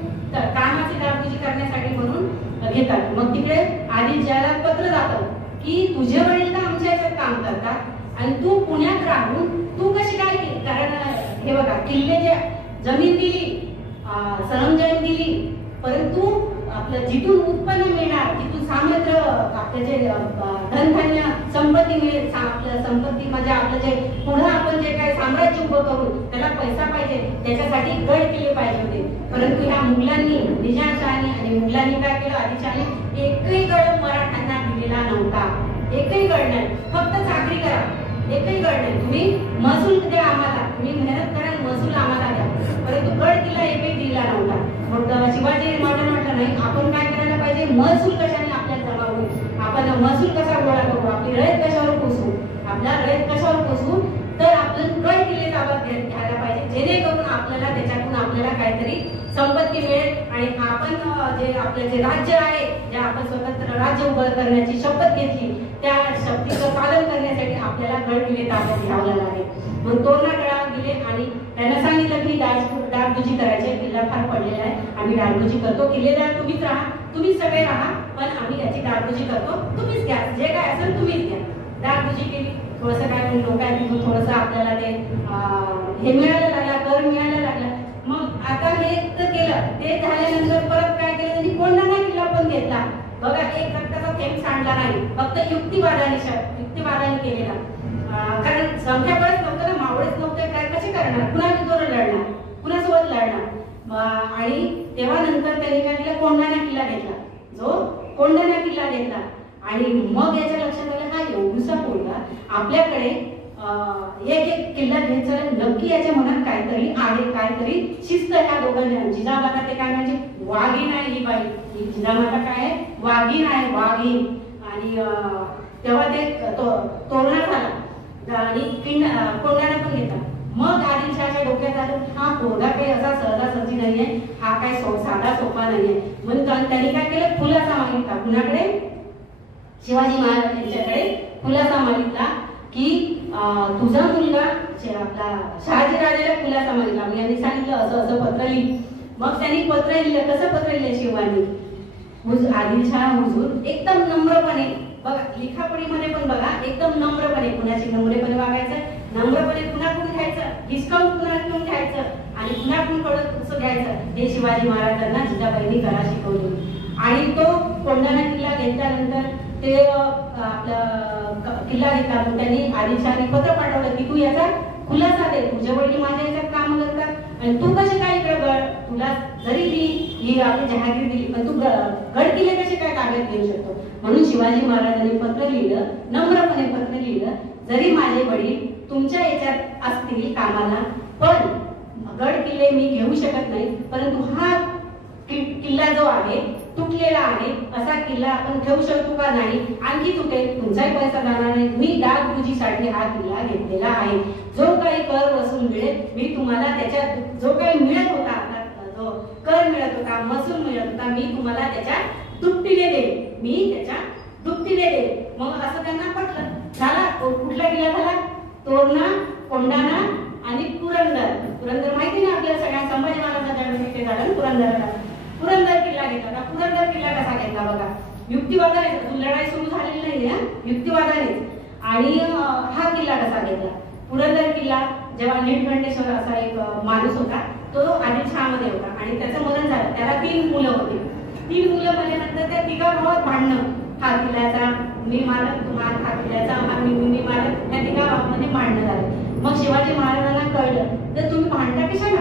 कामाची डागडुजी करण्यासाठी म्हणून घेतात. मग तिकडे आदिलशहाला पत्र जातं की तुझे वडील तर आमच्या याच्यात काम करतात आणि तू पुण्यात राहून तू कशी काय केली? कारण हे बघा, किल्ले जे जमीन दिली, सरंजाम दिली, परंतु आपलं जिथून उत्पन्न मिळणार, जिथून सामर्थ्य, आपलं जे धनधान्य संपत्ती मिळेल, आपलं संपत्ती म्हणजे आपलं जे पुढे आपण जे काही साम्राज्य उभं करू त्याला पैसा पाहिजे, त्याच्यासाठी गड केले पाहिजे होते. परंतु ह्या मुघलांनी, निजामशाहानी आणि मुघलांनी काय केलं? आदिलशहाने एकही गड मराठ्यांना दिलेला नव्हता. एकही गड नाही. फक्त चाकरी करा, एकही गड नाही. तुम्ही महसूल द्या आम्हाला, तुम्ही मेहनत करा, महसूल आम्हाला द्या, परंतु गड किल्ला एकही दिला नव्हता. मग शिवाजी महाराजांना म्हटलं नाही, आपण काय करायला पाहिजे? महसूल कशाने आपल्याला जमा होईल, आपण महसूल कसा गोळा करू, आपली रयत कशावर पोसू, आपला रयत कशावर पोसू, तर आपण गड किल्ले ताब्यात घ्यायला पाहिजे, जेणेकरून आपल्याला त्याच्यातून आपल्याला काहीतरी शक्ती मिळेल आणि आपण जे आपलं जे राज्य आहे, जे आपण स्वतंत्र राज्य उभं करण्याची शपथ घेतली, त्या शक्तीचं पालन करण्यासाठी आपल्याला गड किल्ले ताब्यात घ्यावं लागेल. मग तोरणा गेले आणि त्यांना सांगितलं की डागडुजी करायची, किल्ला फार पडलेला आहे, आम्ही डागडुजी करतो, किल्लेदार तुम्हीच राहा, तुम्हीच सगळे राहा, पण आम्ही याची डागडुजी करतो, तुम्हीच घ्या, जे काय असेल तुम्हीच घ्या. डागडुजी केली. थोडंसं काय लोकांनी थोडंसं आपल्याला ते हे मिळायला लागला, कर मिळायला लागला. मग आता हे तर केलं, ते झाल्यानंतर परत काय केलं त्यांनी, कोंढाणा किल्ला पण घेतला. बघा, एक रक्ताचा थेंब सांडला नाही, फक्त युक्तिवादाने केलेला. कारण संख्याबळच नव्हतं ना, मावळेच नव्हते, काय कसे करणार, पुन्हा विरोध लढणार, कुणासोबत लढणार. आणि तेव्हा नंतर त्यांनी काय केलं, कोंढाणा किल्ला घेतला. जो कोंढाणा किल्ला घेतला आणि मग याच्या लक्षात आलं हा एवढूसा पोरगा आपल्याकडे एक किल्ला घ्यायचा, नक्की याच्या मनात काहीतरी आहे, काहीतरी शिस्त ह्या दोघांना. जिजामाता ते काय म्हणजे वाघीण आहे ही बाई, ही जिजामाता काय आहे, वाघीण आहे, वाघीण. आणि तेव्हा ते तोरणा झाला आणि कोंढाणा पण घेतला. मग आदिलशहाच्या डोक्यात आलं हा पोरगा काही असा सहजासहजी नाहीये, हा काय साधा सोपा नाहीये. म्हणून त्यांनी काय केलं, खुलासा मागितला. कुणाकडे? शिवाजी महाराज यांच्याकडे खुलासा मागितला की तुझा मुलगा आपला शहाजी राजाला खुलासा मागितला. मग यांनी सांगितलं असं असं पत्र लिह. मग त्यांनी पत्र लिहिलं. कसं पत्र लिहिलं शिवानी? आदिलशहा हुजूर एकदम नम्रपणे, बघा लिखापडीमध्ये पण बघा एकदम नम्रपणे, कुणाशी नम्रपणे वागायचं, नम्रपणे कुणाकडून घ्यायचं, हिसकावून कुणाकडून घ्यायचं आणि कुणाकडून कसं घ्यायचं हे शिवाजी महाराजांना जिजाबाईंनी कला शिकवली. आणि तो कोंढाणा किल्ला घेतल्यानंतर ते आपला किल्ला घेतला. त्यांनी आदिलशहाने पत्र पाठवलं की तू याचा खुलासा दे, तुझे वडील माझ्या याच्यात काम करतात आणि तू कसे काय इकडे तुला जरी ही आपली जहागीर दिली पण तू गड किल्ले कसे काय ताब्यात घेऊ शकतो. म्हणून शिवाजी महाराजांनी पत्र लिहिलं, नम्रपणे पत्र लिहिलं, जरी माझे वडील तुमच्या याच्यात असतील कामाला पण गड किल्ले मी घेऊ शकत नाही, परंतु हा किल्ला जो आहे तुटलेला आहे, असा किल्ला आपण घेऊ शकतो का? नाही, आणखी तुटेल, तुमचाही पैसा जाणार नाही, मी डागडुजीसाठी हा किल्ला घेतलेला आहे. जो काही कर वसूल मिळेल मी तुम्हाला त्याच्यात जो काही मिळत होता, जो कर मिळत होता, महसूल मिळत होता, मी तुम्हाला त्याच्या दुपटीने देईल, मी त्याच्या दुपटीने देईल. मग असं त्यांना पटलं. झाला कुठला किल्ला झाला? तोरणा, कोंढाणा आणि पुरंदर. पुरंदर माहिती ना आपल्याला सगळ्या, संभाजी महाराजांच्या वेळी ते झालं पुरंदरला. पुरंदर किल्ला घेतला. पुरंदर किल्ला कसा घेतला बघा, युक्तिवादाने, लढाई सुरू झालेली नाही, युक्तिवादाने. आणि हा किल्ला कसा घेतला? पुरंदर किल्ला जेव्हा नीलकंठेश्वर असा एक माणूस होता, तो आदिलशहामध्ये होता आणि त्याचं मरण झालं. त्याला 3 मुलं होती. 3 मुलं म्हणल्यानंतर त्या 3 भावात भांडणं, हा किल्ल्याचा मी मालक, तुम्हाला हा किल्ल्याचा मी मालक, त्या 3 भावामध्ये भांडणं झालं. मग शिवाजी महाराजांना कळलं तर तुम्ही भांडता कशाला,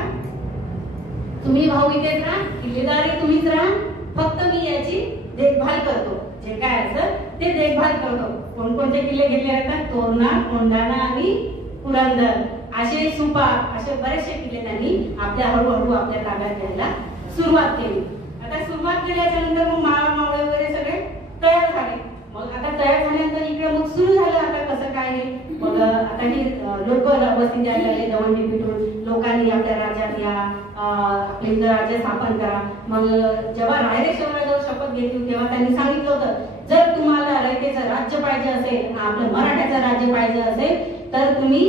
तुम्ही भाऊ इथेच राहा, किल्लेदार तुम्हीच राहा, फक्त मी याची देखभाल करतो, जे काय असेल ते देखभाल करतो. कोणकोणते किल्ले घेतले जातात? तोरणा, कोंढाणा आणि पुरंदर, असे सुपा, असे बरेचसे किल्ले त्यांनी आपल्या हळूहळू आपल्या ताब्यात घ्यायला सुरुवात केली. आता सुरुवात केल्याच्या नंतर मग मावळे वगैरे सगळे तयार झाले. मग आता तयार झाल्यानंतर इकडे मग सुरू झालं आता कसं काय हे. मग आता ही लोक वस्ती द्यायला लागले, दवंडी पिटून लोकांनी आपल्या राज्यात या, आपले इथं राज्य स्थापन करा. मग जेव्हा रायरेश्वरला जाऊन शपथ घेतली तेव्हा त्यांनी सांगितलं होतं, जर तुम्हाला रयतेचं राज्य पाहिजे असेल, आपलं मराठ्याचं राज्य पाहिजे असेल तर तुम्ही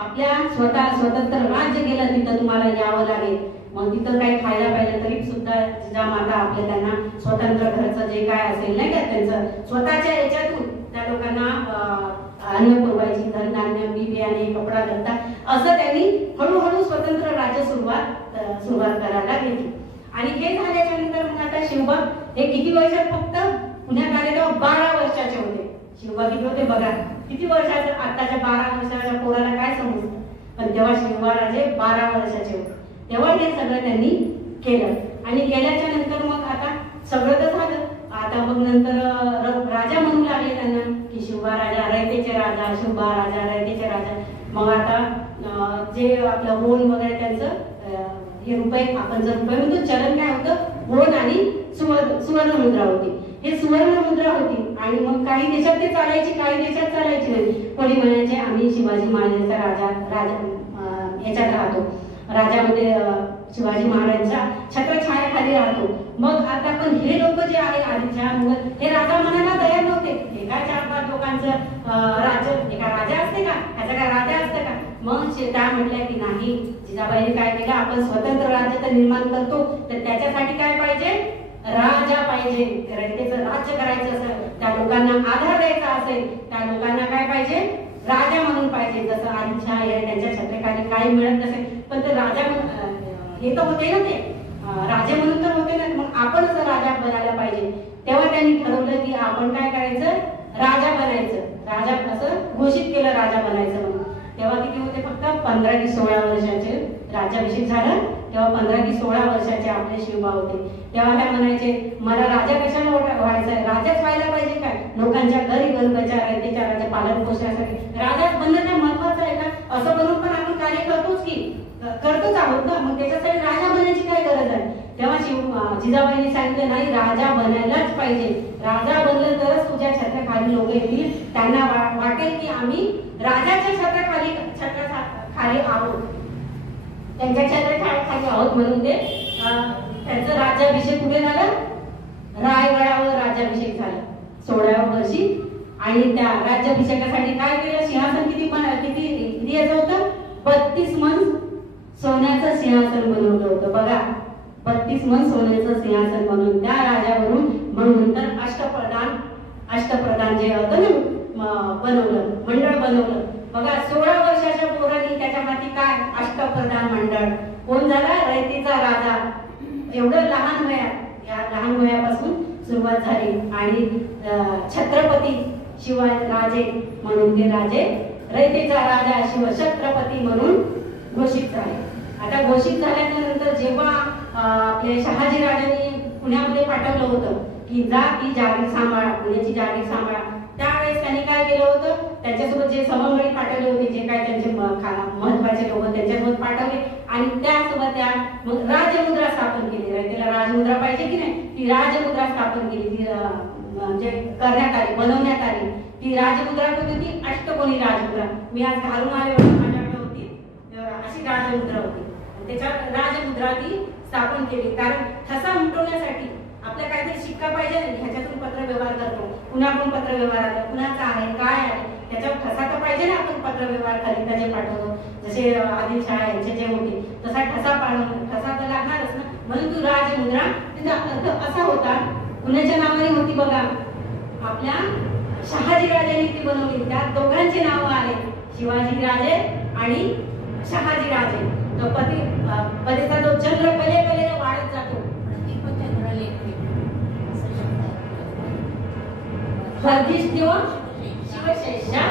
आपल्या स्वतंत्र राज्य गेलं तिथं तुम्हाला यावं लागेल. मग तिथं काही खायला पाहिजे तरी सुद्धा जिजामाता आपल्या त्यांना स्वतंत्र घरचं जे काय असेल नाही का त्यांचं स्वतःच्या याच्यातून त्या लोकांना अन्न पुरवायची, धनधान्य, बी बियाणे, कपडा लत्ता असं त्यांनी हळूहळू स्वतंत्र राज्य सुरुवात करायला घेतली. आणि हे झाल्याच्या नंतर मग आता शिवबा हे किती वर्षात फक्त पुण्यात आले तेव्हा 12 वर्षाचे होते. शिवबा किती होते बघा, किती वर्षाचे, आताच्या 12 वर्षाच्या पोराला काय समजतं, पण तेव्हा शिवबाराजे 12 वर्षाचे होते. तेव्हा हे सगळं त्यांनी केलं. आणि केल्याच्या नंतर मग आता सगळं तर झालं. आता मग नंतर राजा म्हणू लागले त्यांना की शिवबा राजा, रयतेचे राजा, शिवबा राजा, रयतेचे राजा. मग आता जे आपलं होन वगैरे त्यांचं हे रुपये, आपण जर रुपये म्हणतो चलन काय होतं, होन आणि सुवर्ण मुद्रा होती. हे सुवर्ण मुद्रा होती. आणि मग काही देशात ते चालायची, काही देशात चालायची नाही. कोणी म्हणायचे आम्ही शिवाजी महाराजांचा राजा याच्यात राहतो, राजामध्ये शिवाजी महाराजांच्या छत्रछायाखाली राहतो. मग आता पण हे लोक जे आहे आधीच्या मुघल हे राजा म्हणायला तयार नव्हते. एका 4-5 लोकांचं राज्य एका राजा असते का, ह्याचा काय राजा असतं का? मग त्या म्हटल्या की नाही, जिजाबाईंनी काय केलं, आपण स्वतंत्र राज्य तर निर्माण करतो, तर त्याच्यासाठी काय पाहिजे, राजा पाहिजे. रयतेचं राज्य करायचं असेल, त्या लोकांना आधार द्यायचा असेल, त्या लोकांना काय पाहिजे, राजा म्हणून पाहिजे. जसं आधीच्या त्यांच्या छत्रेखाली काही मिळत नसेल, पण ते राजा हे तर होते ना, ते राजे म्हणून तर होते ना, मग आपण असं राजा बनायला पाहिजे. तेव्हा त्यांनी ठरवलं की आपण काय करायचं, राजा बनायचं. राजा असं घोषित केलं, राजा बनायचं म्हणून. तेव्हा किती होते, फक्त 15 की 16 वर्षाचे राज्याभिषेक झाला. तेव्हा 15 की 16 वर्षाचे आपले शिवबा होते. तेव्हा काय म्हणायचे, मला राजा कशाला व्हायचंय, राजाच व्हायला पाहिजे काय, लोकांच्या गरीब रयतेच्या राज्य पालन पोषणासाठी राजाच बनणं काय महत्वाचं आहे का, असं बनून पण आपण कार्य करतोच आहोत ना, मग त्याच्यासाठी राजा बनायची काय गरज आहे. तेव्हा जिजाबाईंनी सांगितलं नाही, राजा बनायलाच पाहिजे. राजा बनलं तरच तुझ्या छत्राखाली लोक येतील, त्यांना वाटेल की आम्ही राजाच्या छत्राखाली आहोत, त्यांच्या छत्राखाली आहोत. म्हणून ते त्यांचं राज्याभिषेक कुठे झालं, रायगडावर राज्याभिषेक झाला 16व्या वर्षी. आणि त्या राज्याभिषेकासाठी काय केलं, सिंहासन किती याचं होतं, 32 मन सोन्याचं सिंहासन बनवलं होतं. बघा, 32 मन सोन्याचं सिंहासन बनवून त्या राजावरून म्हणून तर अष्टप्रधान जे होतं ना बनवलं, मंडळ बनवलं. बघा, 16 वर्षाच्या पोरांनी त्याच्यामध्ये काय अष्टप्रधान मंडळ. कोण झाला, रयतेचा राजा. एवढं लहान वयापासून सुरुवात झाली. आणि छत्रपती शिवराजे म्हणून ते राजे रयतेचा राजा शिवछत्रपती म्हणून घोषित झाले. आता घोषित झाल्यानंतर जेव्हा आपले शहाजी राजांनी पुण्यामध्ये पाठवलं होतं की जा ती जागीर सांभाळा, पुण्याची जागीर सांभाळा, त्यावेळेस त्यांनी काय केलं होतं, त्यांच्यासोबत जे सवंगडी पाठवले होते, जे काय त्यांचे महत्वाचे लोक त्यांच्यासोबत पाठवले आणि त्यासोबत त्या मग राजमुद्रा स्थापन केली. रयतेला राजमुद्रा पाहिजे की नाही, ती राजमुद्रा स्थापन केली. ती म्हणजे करण्यात आली, बनवण्यात आली. ती राजमुद्रा होती, अष्टकोनी राजमुद्रा. मी आज घालून आले होते, माझ्याकडे होती अशी राजमुद्रा होती. त्याच्यात राजमुद्रा ती स्थापन केली. कारण ठसा उमटवण्यासाठी आपल्या काहीतरी शिक्का पाहिजे, ह्याच्यातून पत्र व्यवहार करतो, कुणाकडून पत्र व्यवहार आला, कुणाचा आहे, काय आहे, त्याच्यावर ठसा तर पाहिजे ना. आपण पत्र व्यवहार करिता जे पाठवतो, जसे आदिलशाह यांचे जे होते, तसा ठसा तर लागणारच ना. म्हणून तू राजमुद्रा, तिचा अर्थ असा होता, कुणाच्या नावाने होती बघा, आपल्या शहाजी राजांनी ती बनवली. त्यात दोघांचे नाव आले, शिवाजी राजे आणि शहाजी राजे. तो पतीचा जो चंद्र कलेने वाढत जातो, शिवशेषा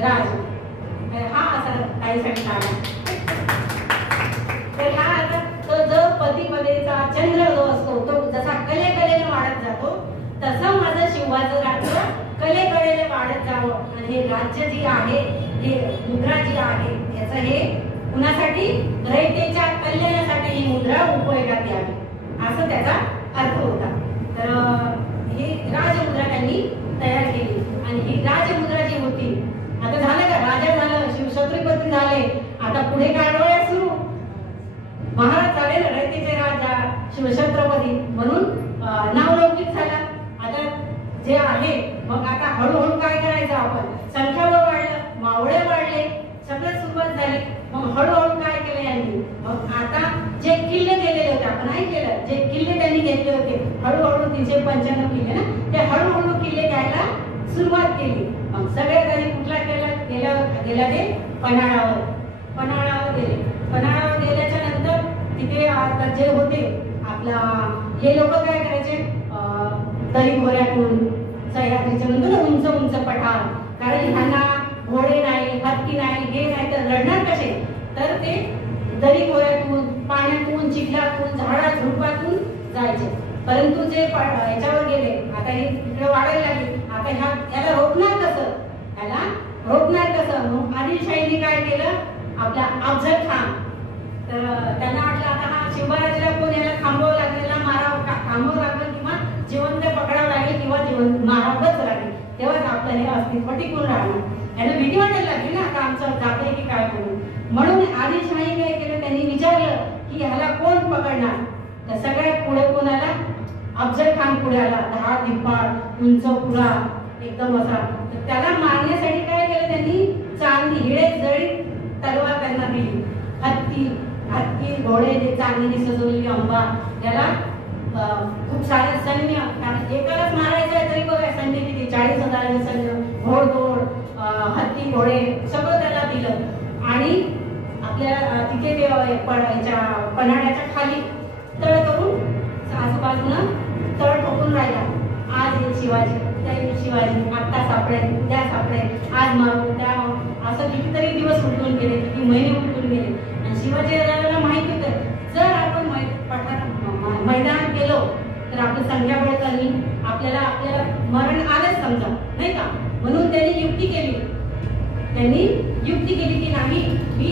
राज, हा असा काहीसाठी नाव आहे. तर हा आता तो जो पतीचा चंद्र जो असतो, तो जसा कलेने वाढत जातो, तसं माझं शिवाचं राज्य कलेने वाढत जावं. आणि हे राज्य जे आहे, हे मुद्रा जी आहे, याचं हे कुणासाठी, रयतेच्या कल्याणासाठी ही मुद्रा उपयोगात यावी, असं त्याचा अर्थ होता. तर ही राजमुद्रा त्यांनी तयार केली. आणि ही राजमुद्रा जी होती, आता झालं का, राजा झालं, शिवछत्रपती झाले, आता पुढे काय डोळ्या सुरू, महाराज झाले ना, रयतेचे राजा शिवछत्रपती म्हणून नावलौकिक झाला. आता जे आहे, मग आता हळूहळू काय करायचं, आपण संख्याबळ वाढलं, मावळे वाढले, सगळं सुरुवात झाली. मग हळूहळू काय केलं यांनी, मग आता जे किल्ले गेलेले होते, आपण नाही केलं, जे किल्ले त्यांनी घेतले होते, हळूहळू 395 किल्ले ना, ते हळूहळू किल्ले घ्यायला सुरुवात केली. मग सगळ्यात आधी कुठला गेला ते पन्हाळावर गेले. पन्हाळावर गेल्याच्या नंतर तिथे आता जे होते आपला, हे लोक काय करायचे, दरी खोऱ्यातून सह्याद्रीचे म्हणतो ना, उंच उंच पठार, कारण ह्यांना घोडे नाही, हत्ती नाही, हे नाही, तर लढणार कसे, तर ते दरी खोऱ्यातून, पाण्यातून, चिखलातून, झाडा झुडपातून जायचे. परंतु जे याच्यावर गेले, आता हे तिकडे वाढायला लागले, आता याला रोखणार कसं, मग आदिलशाहीने काय केलं, आपला अफजल खान, तर त्यांना वाटलं आता हा शिवराजाला कोण याला थांबवावं लागेल, थांबवावं लागेल, किंवा जिवंत पकडावं लागेल, किंवा जिवंत मारावंच लागेल, तेव्हाच आपलं हे अस्तित्व टिकून राहणार. यांना भीती वाटायला लागली ना, आता आमचं जाते की काय म्हणून. म्हणून आदिलशाहीने की ह्याला कोण पकडणार. तर सगळ्यात पुढे कोण आला? अफजल खान पुढे आला. 10 दिपाड उंच पुरा एकदम असा. तर त्याला मारण्यासाठी काय केलं त्यांनी? चांदी हिरे जळी तलवार त्यांना दिली. हत्ती घोडे जे चांदीने सजवलेली अंबा, त्याला खूप सारे सैन्य, एकालाच मारायचं आहे तरी बघा सैन्य किती, 40,000 सैन्य, घोडदौड, हत्ती घोडे सगळं त्याला दिलं. आणि आपल्या तिथे पन्हाळ्याच्या खाली तळ करून आजूबाजूनं तळ ठोकून राहिला. आज एक शिवाजी, त्या शिवाजी, आता सापडेल, उद्या सापडेल, आज मारू त्या, असं कितीतरी दिवस उलटून गेले, किती महिने उलटून गेले. आणि शिवाजी राजाला माहित होतं जर आपण मैदानात गेलो तर आपलं संख्याबळ कमी, आपल्याला मरण आलंच समजा, नाही का. म्हणून त्यांनी युक्ती केली की नाही, मी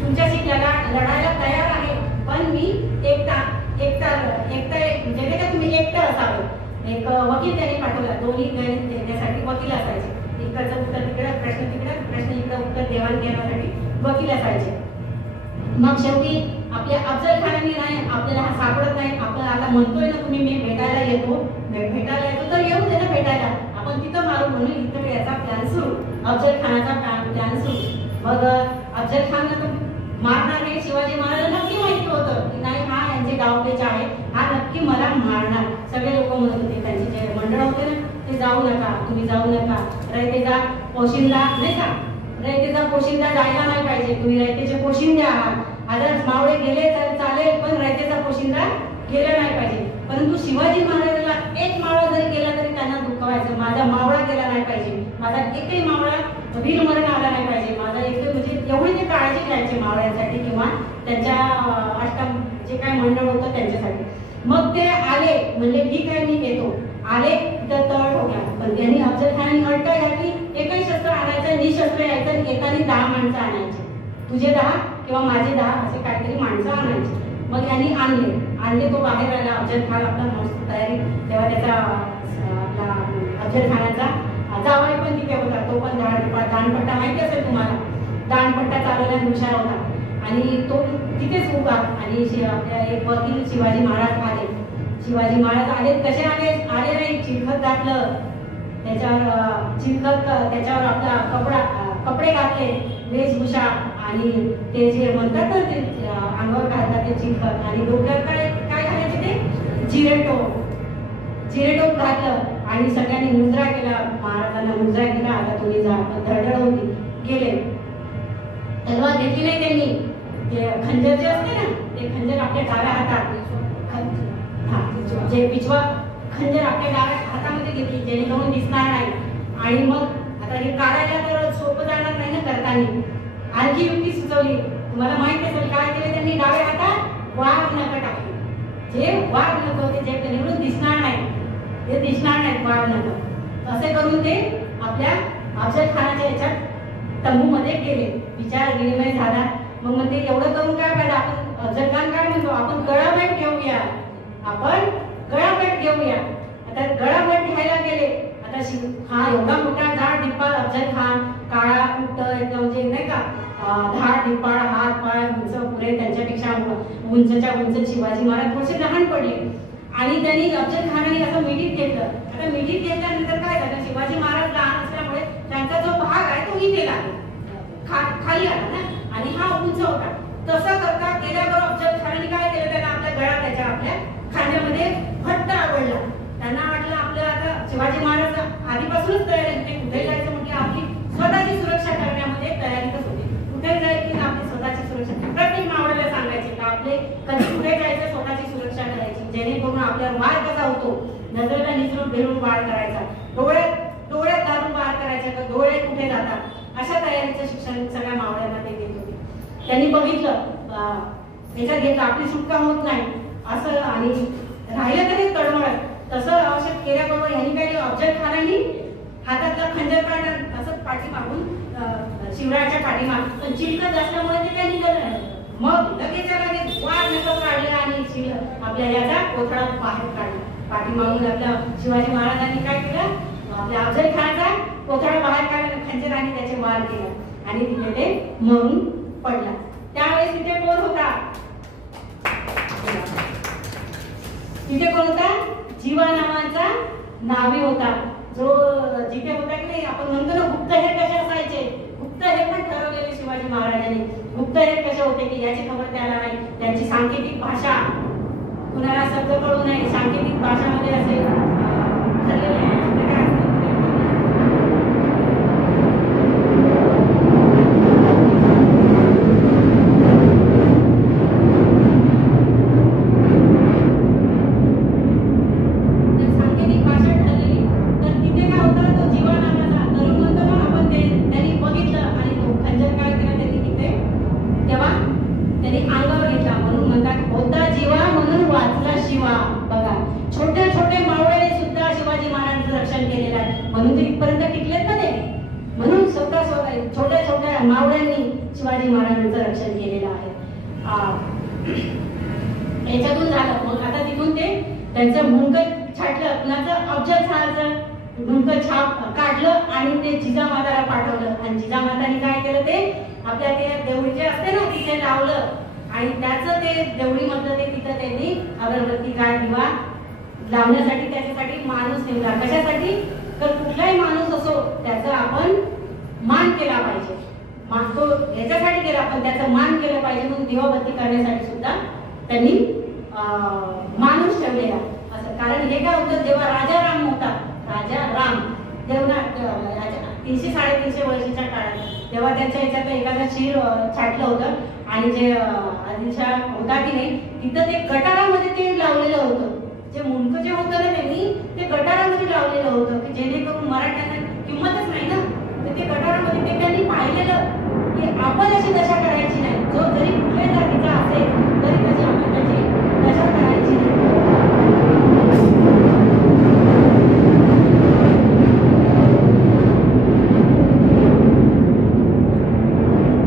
तुमच्याशी लढायला तयार आहे, पण मी एकटा म्हणजे का तुम्ही एकटं असावं. एक वकील त्यांनी पाठवला. दोन्ही देण्यासाठी वकील असायचे. इकडचं उत्तर तिकडं, प्रश्न तिकडं, प्रश्न इकडं, उत्तर देवाण घेण्यासाठी वकील असायचे. मग शेवटी आपल्या अफजल खानाने नाही, आपल्याला हा सापडत नाही, आपण आता म्हणतोय ना तुम्ही मी भेटायला येतो तर येऊ दे ना भेटायला, आपण तिथं मारू म्हणून इथं याचा प्लॅन सुरू, अफजल खानाचा प्लॅन सुरू. मग अफजल खान मारणार हे शिवाजी महाराजांना नक्की माहिती होतं की नाही, हा यांचे डावपेच आहे, हा नक्की मला मारणार. सगळे लोक म्हणत होते, त्यांचे जे मंडळ होते ना ते जाऊ नका, तुम्ही जाऊ नका, रयतेचा पोशिंदा नाही का, रयतेचा पोशिंदा जायला नाही पाहिजे, तुम्ही रयतेचे पोशिंदे आहात. आता मावळे गेले तर चालेल, पण रयतेचा पोशिंदा गेला नाही पाहिजे. परंतु शिवाजी महाराजांना एक मावळा जरी गेला तरी त्यांना दुःखवायचं, माझा मावळा गेला नाही पाहिजे, माझा एकही मावळा वीरमरण आला नाही पाहिजे, माझा एकही, म्हणजे एवढी ते काळजी घ्यायची मावळ्यांसाठी किंवा त्यांच्या अष्टम जे काय मंडळ होतं त्यांच्यासाठी. मग ते आले, म्हणले ठीक आहे मी येतो. आले तर तळ ठोकला, पण त्यांनी अफजल खानाने अट घातली, एकही शस्त्र आणायचं, निशस्त्र यायचं, एकाने 10 माणसं आणायची, तुझे 10 किंवा माझे 10 असे काहीतरी माणसं आणायची. मग यांनी आणले तो बाहेर आला. अफजल खान आपला मस्त तयारी, तेव्हा त्याचा आपला अफजल खानाचा जावई पण तिथे होता, तो पण दाणपट्टा माहिती असेल तुम्हाला, दाणपट्टा चालवण्यात हुशार होता. आणि तो तिथेच उभा. आणि आपल्या एक वकील शिवाजी महाराज आले. शिवाजी महाराज आले, कसे आले नाही, चिलखत घातलं त्याच्यावर, त्याच्यावर आपला कपडे घातले, वेशभूषा, आणि ते जे म्हणतात ना ते अंगावर घालतात ते चिलखत, आणि डोक्यावर काय घालायचे ते जिरेटोप घातलं. आणि सगळ्यांनी मुजरा केला, महाराजांना मुजरा केला. आता तुम्ही जा, धडधड होती, गेले. तलवार घेतली नाही त्यांनी, ते खंजर जे असते ना ते खंजर आपल्या डाव्या हातात, जे पिछवा खंजर आपल्या डाव्या हातामध्ये घेतली, जेणेकरून दिसणार नाही. आणि मग आता हे काढायला तर सोपं जाणार नाही ना करताना, आणखी युक्ती सुचवली. तुम्हाला माहित असेल काय केलं त्यांनी, डाव्या हातात वाघ नख टाकले. जे वाघ नख होते जे निवडून दिसणार नाही, ते दिसणार नाहीत वाघ नख. असे करून ते आपल्या अफजल खानाच्या याच्यात तंबूमध्ये गेले. विचार विनिमय झाला. मग म्हणते एवढं करून काय पाहिजे, आपण अफजल खान काय म्हणतो, आपण गळाभेट घेऊया, आता गळाभेट घ्यायला गेले. आता हा एवढा मोठा धाड धिप्पाड अफजल खान, काळा कुट्ट एकदम, म्हणजे नाही का धाड धिप्पाड, हात पाय उंच पुरे, त्यांच्यापेक्षा उंचच्या उंच शिवाजी महाराज थोडेसे लहान पडले. आणि त्यांनी अफजल खानाने असं मिठीत घेतलं. आता मिठीत घेतल्यानंतर काय झालं, शिवाजी महाराज लहान असल्यामुळे त्यांचा जो भाग आहे तो इथे लागला, खाली आला ना, आणि हा उंच होता. तसं करता गेल्यावर अफजल खानाने काय केलं, त्याला आपल्या गळा त्याच्या आपल्या खांद्यामध्ये घट्ट आवडला. त्यांना वाटलं आपलं आता शिवाजी महाराज आधीपासूनच तयारी होते, कुठे जायचं म्हणजे आपली स्वतःची सुरक्षा करण्यामध्ये तयारीतच होते. कुठे जायची आपली स्वतःची सुरक्षा, प्रत्येक मावळ्याला सांगायचे का आपले कधी कुठे जायचं स्वतःची सुरक्षा करायची, जेणेकरून आपल्यावर वार कसा होतो, नजरेला निसरून फिरून वार करायचा, डोळ्यात घालून वार करायचा, तर डोळे कुठे जातात, अशा तयारीचं शिक्षण सगळ्या मावळ्यांना ते देत होते. त्यांनी बघितलं, त्याच्यात घेतलं, आपली सुटका होत नाही असं, आणि राहिलं तरी तडमळत. तसं आवश्यक केल्याबरोबर यांनी काय केलं, अफजल खानाने हातातला खंजर काढला, असं पाठीमागून शिवरायाच्या पाठीमाग, पण चिलखत असल्यामुळे ते काय निघालं. मग लगेच वाघ नख काढले आणि आपल्या याचा कोथळा बाहेर काढला. पाठीमागून आपल्या शिवाजी महाराजांनी काय केलं, आपल्या अफजल खानाचा कोथळा बाहेर काढला, खंजर आणि त्याचे वार केला, आणि तिथे ते मरून पडला. त्यावेळेस तिथे कोण होता, तिथे कोण होता? जीवा नावाचा नावी होता, जो जिथे होता की नाही आपण म्हणतो ना गुप्तहेर कसे असायचे, गुप्तहेर पण ठरवलेले शिवाजी महाराजांनी. गुप्तहेर कसे होते की याची खबर त्याला नाही, त्यांची सांकेतिक भाषा कुणाला शब्द कळू नये, सांकेतिक भाषामध्ये असे ठरलेले आहे. म्हणून ते इथपर्यंत टिकलेत ना ते. म्हणून स्वतः छोट्या छोट्या मावळ्यांनी शिवाजी महाराजांचं रक्षण केलेलं आहे. याच्यातून झालं. मग आता तिथून ते त्यांचं मुंडक छाटलं, कुणाचं अफजल शहाचं मुंडक छाप काढलं आणि ते जिजामाताला पाठवलं. आणि जिजामाताने काय केलं, ते आपल्या ते देवळी जे असते ना तिथे लावलं आणि त्याचं ते देवळी मधलं ते तिथं त्यांनी अगरबत्ती काय दिवा लावण्यासाठी त्याच्यासाठी माणूस नेमला. कशासाठी? तर कुठलाही माणूस असो त्याचा आपण मान केला पाहिजे. तो याच्यासाठी केला पण त्याचा मान केलं पाहिजे म्हणून दिवाबत्ती करण्यासाठी सुद्धा त्यांनी माणूस ठेवलेला असं. कारण हे काय होतं, जेव्हा राजा राम होता, राजा राम देवना 300-350 वर्षाच्या काळात तेव्हा त्यांच्या ह्याच्यात एखादं शिर छाटलं होतं आणि जे आदिलशाह होता की नाही तिथं ते गटारामध्ये ते लावलेलं होतं. जे मुंडकं जे होतं ना त्यांनी ते गटारामध्ये लावलेलं होतं की जेणेकरून मराठ्यांना किंमतच नाही ना, तर ते गटारामध्ये ते त्यांनी पाहिलेलं की आपण अशी दशा करायची नाही. जो जरी कुठल्याही जातीचा असेल तरी त्याची आपण त्याची दशा करायची नाही.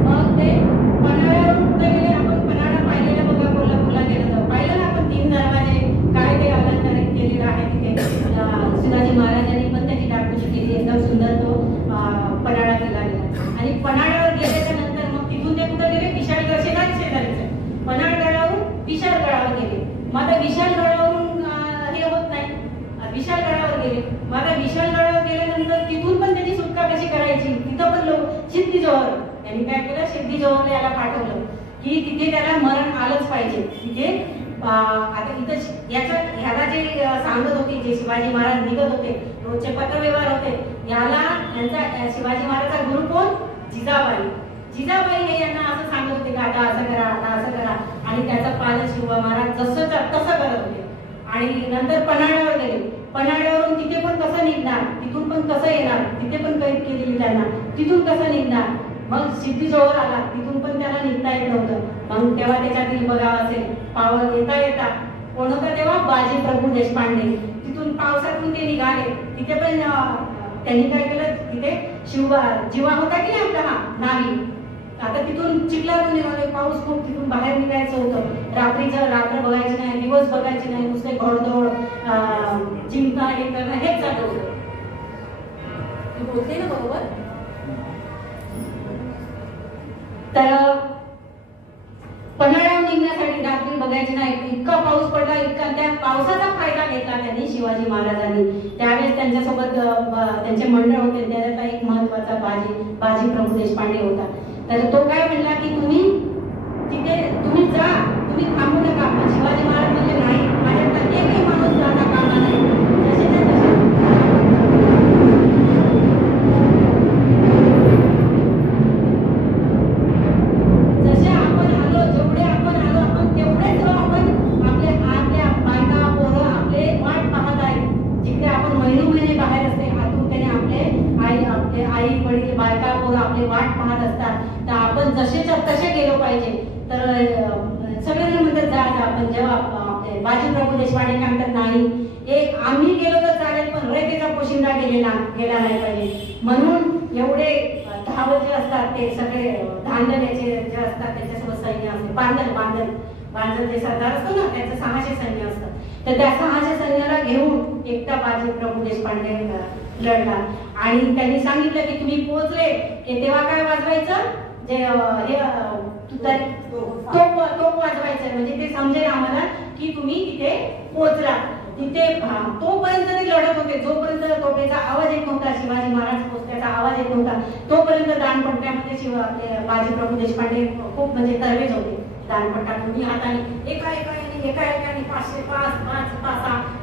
मग ते पन्हाळ्यावरून कुठे गेले, आपण पन्हाळा पाहिलेला बघा, कोल्हापूरला गेलो तर पाहिलं ना आपण 3 दरवाजे काय ते अलंकारित केलेलं आहे तिथे. शिवाजी महाराजांनी पण त्याची डागडुजी केली, एकदम सुंदर तो पन्हाळा केला गेला. आणि पन्हाळ्यावर गेल्याच्या नंतर मग तिथून ते कुठे गेले, विशाळगड शेजारीच पन्हाळगडावरून विशाळगडावर गेले. मग आता विशाळगडावरून हे होत नाही, विशाळगडावर गेले. मग आता विशाळगडावर गेल्यानंतर तिथून पण त्याची सुटका कशी करायची, तिथं पण लोक सिद्धी जोहर यांनी काय केलं, सिद्धी जोहरला याला पाठवलं की तिथे त्याला मरण आलंच पाहिजे. तिथे आता इथं ह्याला जे सांगत होते, जे शिवाजी महाराज निघत होते, रोजचे पत्रव्यवहार होते, याला यांचा शिवाजी महाराजचा गुरु कोण, जिजाबाई. जिजाबाई हे यांना असं सांगत होते की आता असं करा, आता असं करा. आणि त्याचं पालन शिवाजी महाराज जसं तसं करत होते. आणि नंतर पन्हाळ्यावर गेले. पन्हाळ्यावरून तिथे पण कसं निघणार, तिथून पण कसं येणार, तिथे पण कैद केलेली त्यांना, तिथून कसं निघणार. मग सिद्धी जोहर आला, तिथून पण त्याला निघता येत नव्हतं. मग तेव्हा त्याच्यातील बघावं असेल पावर येता कोण होता तेव्हा, बाजी प्रभू देशपांडे. तिथून पावसातून ते निघाले. तिथे पण त्यांनी काय केलं, तिथे जीवा होता की नाही आपला हा नावी, आता तिथून चिखलातून निघाले. पाऊस खूप, तिथून बाहेर निघायचं होतं. रात्र बघायची नाही, दिवस बघायचे नाही, नुसते घोडदौड चिंता हे करणं हेच चालू होतं. बोलते ना बरोबर. तर पन्हाळ्यावर निघण्यासाठी रात्री बघायची नाही, इतका पाऊस पडला, इतका त्या पावसाचा फायदा घेतला त्यांनी शिवाजी महाराजांनी. त्यावेळेस त्यांच्यासोबत त्यांचे मंडळ होते, त्याचा एक महत्वाचा बाजी प्रभू देशपांडे होता. तर तो काय म्हणला की तुम्ही जा, तुम्ही थांबू नका. पण शिवाजी महाराज म्हणजे नाही, माझ्याकडे एकही माणूस जाता कामा नाही. जसे आपण आलो, जेवढे आपण आलो, आपण तेवढेच आपण आपल्या बायका पोरं आपले वाट पाहत आहेत. जिकडे आपण महिने बाहेर असते आतून त्याने आपले आई वडील बायका पोरं आपले वाट पाहत असतात. तर आपण जसेच्या तसे गेलो पाहिजे. तर सगळेजण म्हणतात जा आपण. जेव्हा बाजी प्रभू देशपांडे काय म्हणतात, नाही आम्ही गेलो तर चालेल पण रेखेचा पोशिंदा गेला नाही पाहिजे. म्हणून एवढे धावत जे असतात ते सगळे धांदल्याचे जे असतात त्याच्यासोबत सैन्य असते. बांधल जे सरदार असतो ना त्याचं 600 सैन्य असतं. तर त्या 600 सैन्याला घेऊन एकटा बाजी प्रभू देशपांडे लढला. आणि त्यांनी सांगितलं की तुम्ही पोहोचले की तेव्हा काय वाजवायचं, जे हे तोप वाजवायचं, म्हणजे ते समजेल आम्हाला की तुम्ही तिथे पोहोचला तिथे तोपर्यंत ते लढत होते, जोपर्यंत तोफेचा आवाज येत नव्हता, शिवाजी महाराज पोहोचल्याचा आवाज येत नव्हता, तोपर्यंत दानपट्ट्यामध्ये आपले बाजीप्रभू देशपांडे खूप म्हणजे तरवेज होते. दानपट्टा दोन्ही हाताने एका एकाने 500 5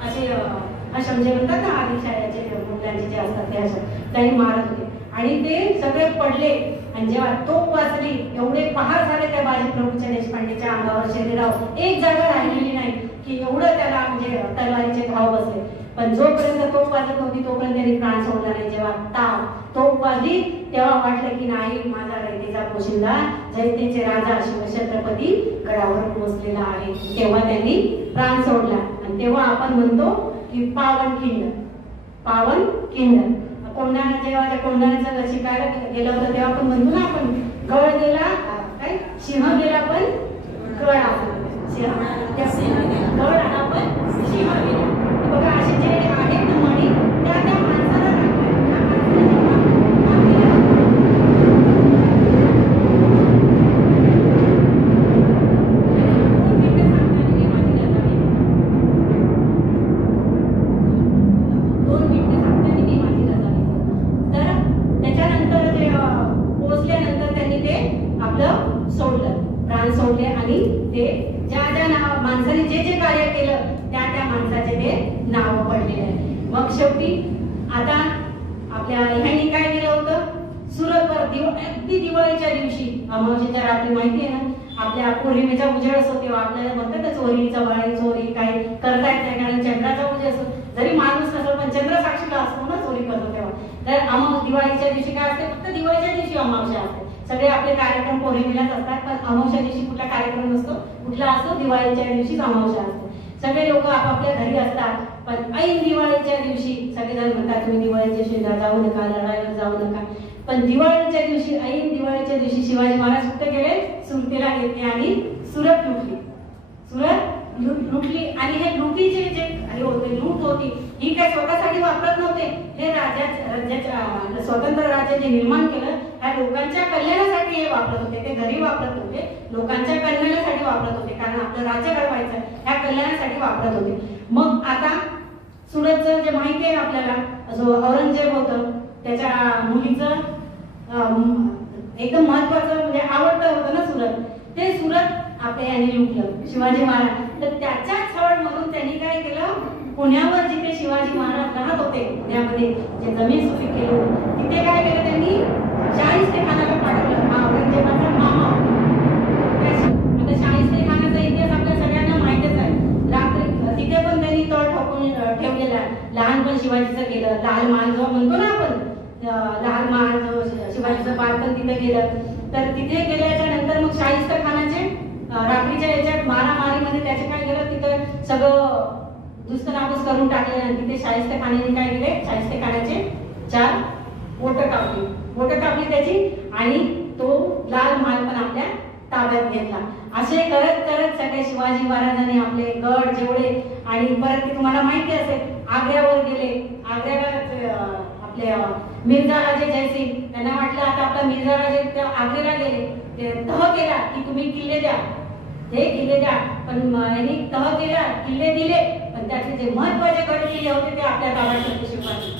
असे म्हणजे म्हणतात ना आदिशाळ्याचे मुलांचे जे असतात ते अशा त्यांनी मारत होते आणि ते सगळे पडले. आणि जेव्हा तोफ वाचली, एवढे पहार झाले त्या बाजीप्रभूच्या देशपांडेच्या अंगावर, शरीरावर एक जागा राहिलेली नाही की एवढं त्याला म्हणजे तलवारीचे घाव बसले. पण जोपर्यंत तोफ वाजत नव्हती तोपर्यंत त्यांनी प्राण सोडला नाही. जेव्हा तोफ वाजली तेव्हा वाटलं की नाही, माझा रयतेचा पोशिंदा जयतेचे राजा शिवछत्रपती गडावर पोहोचलेला आहे. तेव्हा त्यांनी प्राण सोडला. आणि तेव्हा आपण म्हणतो की पावनखिंड कोंढाणा, जेव्हा त्या कोंढाण्याचं शिकायला गेलं होतं तेव्हा आपण म्हणतो ना, आपण गड गेला काय, सिंह गेला पण गड आला, गड आला पण सिंह गेला. बघा असे जे आहेत ना म्हणी त्या त्या माणसाला सोडले आणि ते ज्या माणसाने जे जे कार्य केलं त्या माणसाचे ते नाव पडलेले आहे. मग शेवटी आता आपल्या ह्यांनी काय केलं होतं, सुरतवर अगदी दिवाळीच्या दिवशी अमावस्येच्या रात्री माहिती आहे ना, आपल्या पौर्णिमेचा उजेड असतो तेव्हा आपल्याला म्हणतात ना चोरी चवाळी चोरी काही करता येत नाही, कारण चंद्राचा उजेड असतो. जरी माणूस नसतो पण चंद्र साक्षीला असतो ना चोरी करतो तेव्हा. तर दिवाळीच्या दिवशी काय असते, फक्त दिवाळीच्या दिवशी अमावस्या असते. सगळे आपले कार्यक्रम पौर्णिमेलाच असतात, पण अमावस्या दिवशी कुठला कार्यक्रम नसतो, कुठला असतो दिवाळीच्या दिवशीच अमावस्या असते. सगळे लोक आपापल्या घरी असतात, पण ऐन दिवाळीच्या दिवशी सगळेजण म्हणतात तुम्ही दिवाळीच्या दिवशी जाऊ नका, लढाईवर जाऊ नका. पण दिवाळीच्या दिवशी ऐन दिवाळीच्या दिवशी शिवाजी महाराज कुठे गेले, सुरतेला घेतले आणि सुरत लुटली. आणि हे लुटीचे जे लूट होती ही काय स्वतःसाठी वापरत नव्हते, हे राज्याच्या स्वतंत्र राज्य जे निर्माण केलं ह्या लोकांच्या कल्याणासाठी हे वापरत होते. ते घरी वापरत नव्हते, लोकांच्या कल्याणासाठी वापरत होते, कारण आपलं राज्य घडवायचं ह्या कल्याणासाठी वापरत होते. मग आता सुरतचं जे माहिती आहे आपल्याला, जो औरंगजेब होतं त्याच्या मुलीचं एकदम महत्वाचं म्हणजे आवडतं होतं ना सुरत, ते सुरत आपल्या यांनी लुटलं शिवाजी महाराज. तर त्याच्या छळ म्हणून त्यांनी काय केलं, पुण्यावर जिथे शिवाजी महाराज राहत होते पुण्यामध्ये जे जमीन सुपीक केली तिथे काय केलं त्यांनी, शाहिस्तेखानाला पाठवलं. हा औरंगजेबाचा मामा. आता शाहिस्तेखानाचा इतिहास आपल्या सगळ्यांना माहितच आहे. तिथे पण त्यांनी तळ ठोकून ठेवलेला. लहानपण शिवाजीचं गेलं, लाल महाल जो म्हणतो ना आपण, लाल महाल जो शिवाजीचं बालपण तिथे गेलं. तर तिथे गेल्याच्या नंतर मग शाहिस्तेखानाचे रात्रीच्या याच्यात मारामारीमध्ये त्याचे काय केलं, तिथं सगळं दुस्तनाबूस करून टाकले. तिथे शाहिस्तेखानाने काय केले, शाहिस्तेखानाचे 4 बोटं कापली त्याची आणि तो लाल महाल पण आपल्या ताब्यात घेतला. असे करत करत सगळे शिवाजी महाराजांनी आपले गड जेवढे, आणि परत ते तुम्हाला माहिती असेल आग्र्यावर गेले. आग्र्याला आपले मिर्झा राजे जयसिंग, त्यांना वाटलं आता आपला मिर्झा राजे आग्र्याला गेले, ते तह केला की तुम्ही किल्ले द्या, हे किल्ले द्या. पण यांनी तह केला, किल्ले दिले, पण त्याचे जे महत्वाचे गड किल्ले होते ते आपल्या ताब्यात होते. शिवाजी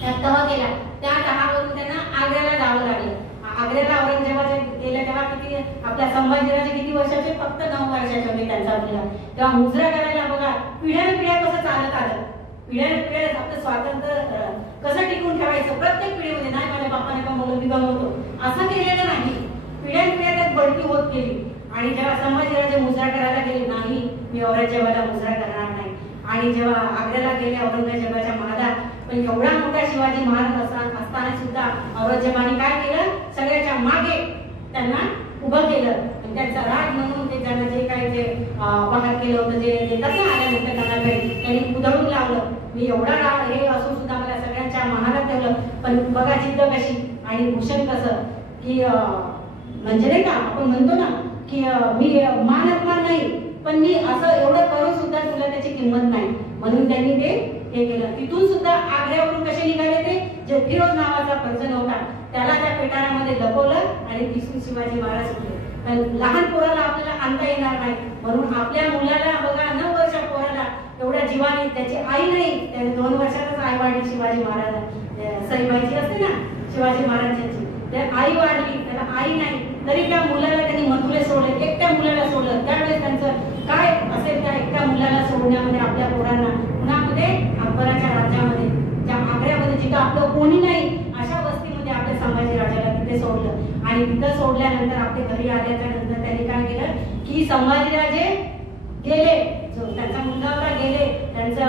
त्या तह केला, त्या तहावरून त्यांना आग्र्याला जावं लागलं. आग्र्याला औरंगजेबाचे गेले तेव्हा किती, आपल्या संभाजीराजे किती वर्षाचे, फक्त 9 वर्षाचे होते त्यांचा मुलगा. तेव्हा मुजरा करायला बघा पिढ्यानपिढ्या कसं चालत आलं, पिढ्यानपिढ्या फक्त स्वातंत्र्य कसं टिकून ठेवायचं, प्रत्येक पिढीमध्ये नाही माझ्या बापाने कमवलं मी कमवतो असं केलेलं नाही. पिढ्यानपिढ्या त्यात बढती होत गेली. आणि जेव्हा संभाजीराजे मुजरा करायला गेले, नाही मी औरंगजेबाला मुजरा करणार नाही. आणि जेव्हा आग्र्याला गेले औरंगजेबाच्या महालात, पण एवढा मोठा शिवाजी महाराज असताना सुद्धा औरंगजेबाने काय केलं, सगळ्याच्या मागे त्यांना उभं केलं. आणि त्यांचा राज म्हणून ते त्यांना जे काय ते बहाल केलं होतं, जे देतात ना आल्या मोठ्या त्यांना त्यांनी उधळून लावलं. मी एवढा हे असून सुद्धा मला सगळ्यांच्या महालात ठेवलं. पण बघा जिद्द कशी आणि भूषण कसं, की म्हणजे नाही का आपण म्हणतो ना की मी मान अपमान नाही, पण मी असं एवढं करून सुद्धा तुला त्याची किंमत नाही, म्हणून त्यांनी ते हे केलं. तिथून सुद्धा आग्र्यावरून कसे निघाले, ते जे फिरोज नावाचा पर्जन होता त्याला त्या पेटाऱ्यामध्ये लपवलं आणि तिथून शिवाजी महाराज सुटले. पण लहान पोराला आपल्याला आणता येणार नाही, म्हणून आपल्या मुलाला बघा 9 वर्षा पोराला एवढ्या जीवाने, त्याची आई नाही, त्याने 2 वर्षातच आई वाढली. शिवाजी महाराज सईबाईची असते ना शिवाजी महाराजांची, त्या आई वाढली, त्याला आई नाही तरी त्या मुलाला त्यांनी मथुरे सोडले, एकट्या मुलाला सोडलं. त्यावेळेस त्यांचं काय असेल त्या एकट्या मुलाला सोडण्यामध्ये आपल्या पोरांना, पुण्यामध्ये अकबराच्या राज्यामध्ये त्या आग्र्यामध्ये जिथं आपलं कोणी नाही अशा वस्तीमध्ये आपल्या संभाजी राजाला तिथे सोडलं. आणि तिथं सोडल्यानंतर आपल्या घरी आल्याच्या नंतर त्यांनी काय केलं की संभाजीराजे गेले, त्यांचा मुलगा होता गेले, त्यांचं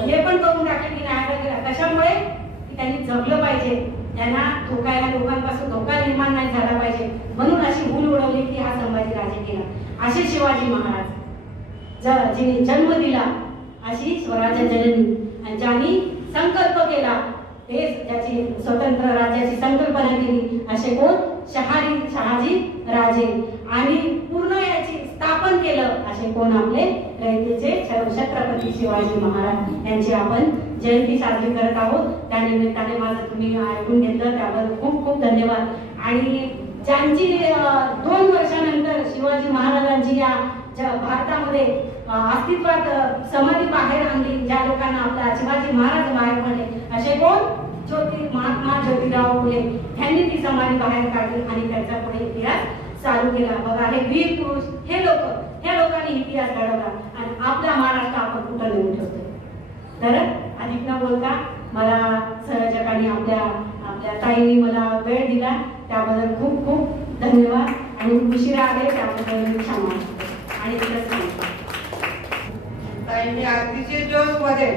हे पण करून टाकलं की नाही केला. कशामुळे की त्यांनी जगलं पाहिजे, त्यांना धोका, या लोकांपासून धोका निर्माण नाही झाला पाहिजे, म्हणून अशी भूल उडवली की हा संभाजी राजे केला. असे शिवाजी महाराज जिने जन्म दिला, अशी स्वराज्य जननी, आणि ज्यांनी संकल्प केला ते ज्याची स्वतंत्र राज्याची संकल्पना केली असे कोण, शहाजी राजे, आणि पूर्ण याची स्थापन केलं असे कोण, आपले रयतेचे छत्रपती शिवाजी महाराज यांची आपण जयंती साजरी करत आहोत. त्यानिमित्ताने माझं तुम्ही ऐकून घेतलं त्याबद्दल खूप खूप धन्यवाद. आणि ज्यांची 2 वर्षानंतर शिवाजी महाराजांची या भारतामध्ये अस्तित्वात समाधी बाहेर आणली, ज्या लोकांना आपला शिवाजी महाराज बाहेर पडले असे कोण, महात्मा ज्योतिराव फुले, त्यांनी ती समाधी बाहेर काढली आणि त्यांचा पुढे इतिहास चालू केला. बघा हे वीर पुरुष, हे लोकांनी इतिहास घडवला आणि आपला महाराष्ट्र आपण कुठं नेऊन ठेवतोय. तर अधिक न बोलता मला संयोजकांनी आपल्या ताईंनी मला वेळ दिला त्याबद्दल खूप खूप धन्यवाद. आणि उशिरा आले त्याबद्दल मी क्षमा मागते. आणि इतकंच सांगते. ताईंनी अतिशय जोशमध्ये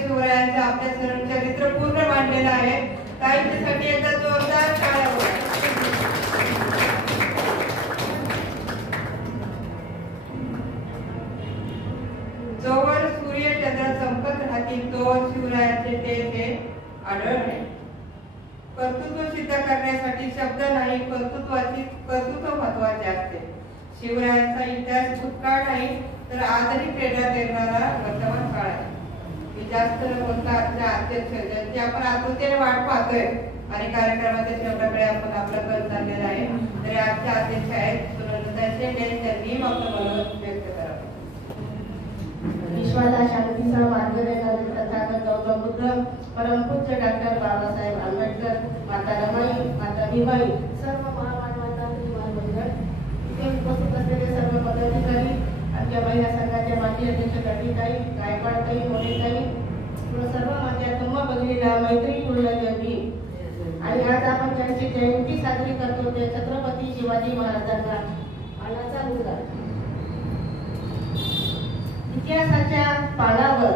शिवरायांचं आपल्या सर्व चरित्र पूर्ण मांडलेलं आहे. ताईंच्यासाठी एकदा जोरदार टाळ्या होत्या. जोवर सूर्य चंद्र चमकत राहतील तोवर शिवरायांचे तेज आढळणे. कर्तृत्व सिद्ध करण्यासाठी शब्द नाही, कर्तृत्व महत्वाचे असते. शिवरायांचा इतिहास भूतकाळ नाही तर आजही प्रेरणा देणारा वर्तमान काळ आहे. मी जास्त बोलता अध्यक्ष ज्यांची आपण आतुरतेने वाट पाहतोय आणि कार्यक्रमाच्या शेवटाकडे आपण आपलं कल चाललेला आहे, तरी आजच्या अध्यक्ष आहेत सुनंदा शेंडे, त्यांनी आपलं मनोगत व्यक्त करावं. विश्वाला शांतीचा मार्ग देणारे तथागत गौतम बुद्ध, परमपूज्य डॉक्टर बाबासाहेब आंबेडकर, माता रमाई, माता भीमाई, सर्व महामानवांना मंडळ, इथे उपस्थित असलेले सर्व पदाधिकारी, आमच्या महिला संघाच्या माजी अध्यक्ष कटीताई, गायकवाडताई, मोरेताई, सर्व माझ्या तुम्हा भगिनीला मैत्रीपूर्ण जयंती. आणि आज आपण त्यांची जयंती साजरी करतो ते छत्रपती शिवाजी महाराजांना मानाचा मुलगा. इतिहासाच्या पानावर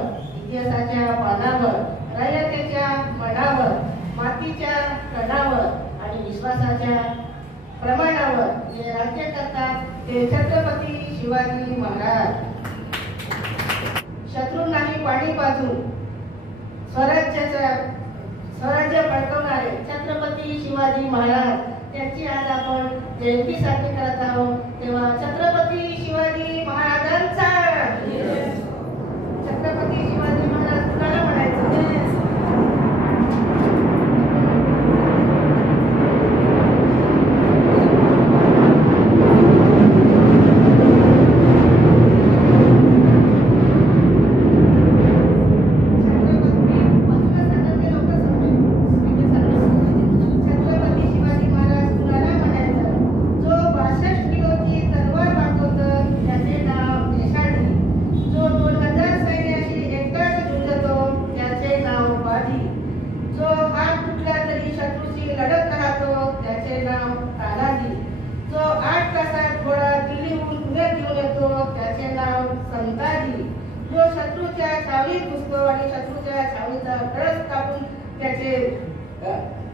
रयतेच्या मनावर, मातीच्या कणावर आणि विश्वासाच्या प्रमाणावर जे राज्य करतात ते छत्रपती शिवाजी महाराज. शत्रूंनाही पाणी पाजून स्वराज्य बळकवणारे छत्रपती शिवाजी महाराज, त्यांची आज आपण जयंती साजरी करत आहोत. तेव्हा छत्रपती शिवाजी महाराजांचा, छत्रपती शिवाजी महाराज कुणाला म्हणायचं.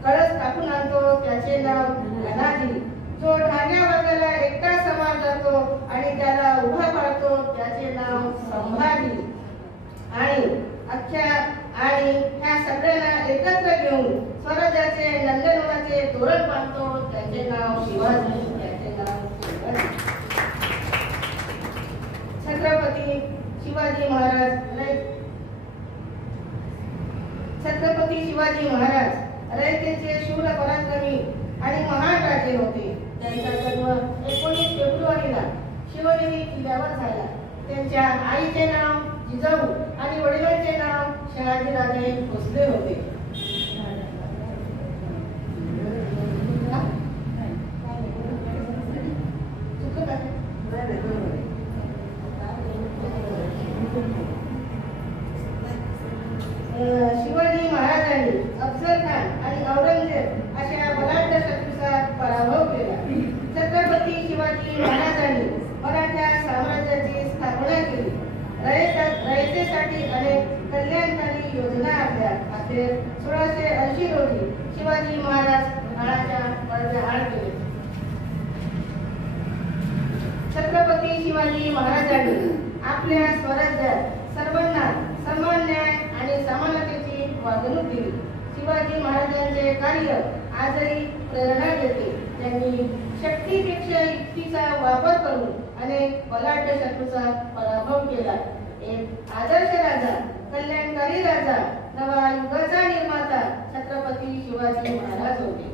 कळस कापून आणतो त्याचे नाव धनाजी. जो ठाण्या वर्गाला एकटा समार जातो आणि त्याला उभा पाडतो त्याचे नाव संभाजी. आणि ह्या सगळ्यांना एकत्र घेऊन स्वराज्याचे नंदनवनाचे तोरण बांधतो त्याचे नाव शिवाजी. त्याचे नाव शिवाजी. छत्रपती शिवाजी महाराज, छत्रपती शिवाजी महाराज रयतेचे शूर पराक्रमी आणि महान राजे शिवाजी किल्ल्यावर झाला. त्यांच्या आईचे नाव जिजाऊ आणि वडिलांचे नाव शहाजीराजे भोसले होते. शिवाजी महाराजांनी अफजल खान आणि औरंगजेब अशा बलाढ्य शत्रूचा पराभव केला. छत्रपती शिवाजी महाराजांनी मराठा साम्राज्याची स्थापना केली. रयतेसाठी अनेक कल्याणकारी योजना आखल्या. अखेर 1680 रोजी शिवाजी महाराज काळाच्या पडद्याआड गेले. छत्रपती शिवाजी महाराजांनी आपल्या स्वराज्यात सर्वांना समान न्याय आणि समानतेची वागणूक दिली. शिवाजी महाराजांचे कार्य आजही प्रेरणा देते. त्यांनी शक्तीपेक्षा युक्तीचा वापर करून अनेक बलाढ्य शत्रूचा पराभव केला. एक आदर्श राजा, कल्याणकारी राजा, नवा युगाचा निर्माता छत्रपती शिवाजी महाराज होते.